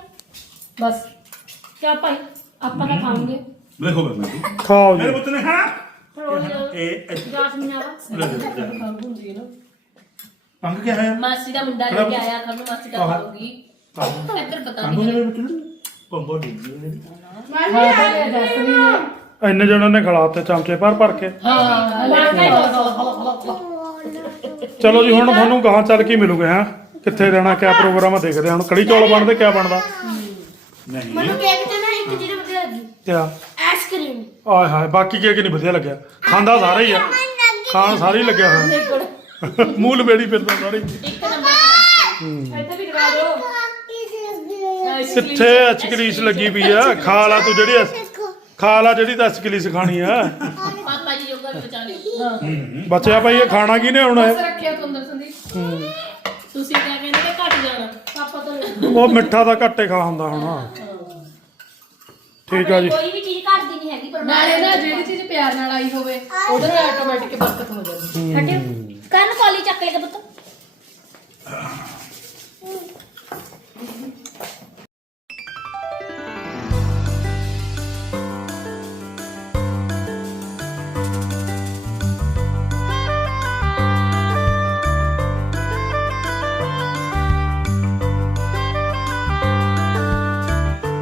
[SPEAKER 6] ਬਸ।
[SPEAKER 3] ਕਿਆ ਭਾਈ? ਆਪਾਂ ਤਾਂ ਖਾਵਾਂਗੇ।
[SPEAKER 1] ਦੇਖੋ ਮੈਂ।
[SPEAKER 4] ਖਾਓ
[SPEAKER 1] ਮੇਰੇ
[SPEAKER 4] ਜੀ
[SPEAKER 1] ਪੁੱਤ ਨੇ ਖਾਣਾ?
[SPEAKER 3] ਪਰ ਉਹ
[SPEAKER 1] ਇਹ
[SPEAKER 3] ਜਾਸਮੀਨ ਆਵਾ
[SPEAKER 1] ਪੰਗ ਕਿਆ ਹੈ
[SPEAKER 5] ਮਾਸੀ ਦਾ ਮੁੰਡਾ ਲੈ ਕੇ ਆਇਆ ਖਰ ਨੂੰ ਮਾਸੀ ਦਾ ਖਾਊਗੀ। ਇੱਧਰ ਪਤਾ
[SPEAKER 1] ਪੰਗ
[SPEAKER 5] ਨਹੀਂ
[SPEAKER 1] ਜਿਹੜੇ ਵਿੱਚ ਪੰਗੋ ਦੀ
[SPEAKER 6] ਹਾਂ ਤੇ ਜਸਮੀਨ
[SPEAKER 4] ਇੰਨੇ ਜਣਾਂ ਨੇ ਖਿਲਾਤੇ ਚਮਚੇ ਭਰ ਭਰ ਕੇ। ਚਲੋ ਜੀ ਹੁਣ ਤੁਹਾਨੂੰ ਗਾਹਾਂ ਚੱਲ ਕੇ ਮਿਲੂਗੇ ਹਾਂ? ਕਿੱਥੇ ਰਹਿਣਾ ਕਿਆ ਪ੍ਰੋਗਰਾਮ ਆ ਦੇਖਦੇ ਹਾਂ ਹੁਣ ਕੜੀ ਚੌਲ ਬਣਦੇ ਕਿਆ ਬਣਦਾ।
[SPEAKER 1] ਨਹੀਂ।
[SPEAKER 2] ਮੈਨੂੰ ਕੇਕ ਤੇ ਨਾ ਇੱਕ ਚੀਜ਼ ਵਧੀਆ ਲੱਗੀ।
[SPEAKER 4] ਕਿਆ?
[SPEAKER 2] ਆਈਸਕ੍ਰੀਮ
[SPEAKER 4] ਆਏ ਹਾਏ ਬਾਕੀ ਕੇਕ ਨਹੀਂ ਵਧੀਆ ਲੱਗਿਆ। ਖਾਂਦਾ ਸਾਰਾ ਹੀ ਆ। ਖਾਣ ਸਾਰਾ ਹੀ ਲੱਗਿਆ ਹਾਂ [LAUGHS] ਮੂਲ ਬੇੜੀ ਫਿਰਦਾ ਸਾਰੀ।
[SPEAKER 5] ਇੱਕ ਨੰਬਰ
[SPEAKER 3] ਇੱਥੇ ਵੀ ਕਰਾ ਦਿਓ।
[SPEAKER 4] ਕਿੱਥੇ ਅਚਕਲੀਸ ਲੱਗੀ ਪਈ ਆ? ਖਾ ਲਾ ਤੂੰ ਜਿਹੜੀ ਖਾ ਲਾ ਜਿਹੜੀ 10 ਕਿਲੀ ਸਿਖਾਣੀ ਆ। ਬੱਚਿਆ ਭਾਈ ਇਹ ਖਾਣਾ
[SPEAKER 6] ਕਿਨੇ ਆਉਣਾ ਹੈ
[SPEAKER 5] ਤੁਸੀਂ ਕਿਆ ਕਹਿੰਦੇ ਘਟ ਜਾਣਾ ਪਾਪਾ
[SPEAKER 4] ਉਹ ਮਿੱਠਾ ਤਾਂ ਘੱਟੇ ਖਾ ਹੁੰਦਾ ਹੁਣ। ਠੀਕ ਆ ਜੀ।
[SPEAKER 3] ਕੋਈ ਵੀ ਚੀਜ਼ ਘੱਟ ਨਹੀਂ ਹੈਗੀ ਪਰ
[SPEAKER 6] ਨਾਲੇ ਨਾ ਜਿਹੜੀ ਚੀਜ਼ ਪਿਆਰ ਨਾਲ ਆਈ ਹੋਵੇ ਉਹਦੇ ਨਾਲ ਆਟੋਮੈਟਿਕ ਬਰਕਤ ਹੋ ਜਾਂਦੀ।
[SPEAKER 3] ਕੰਨ ਕੋਲੀ ਚੱਕ ਲੈ ਕੇ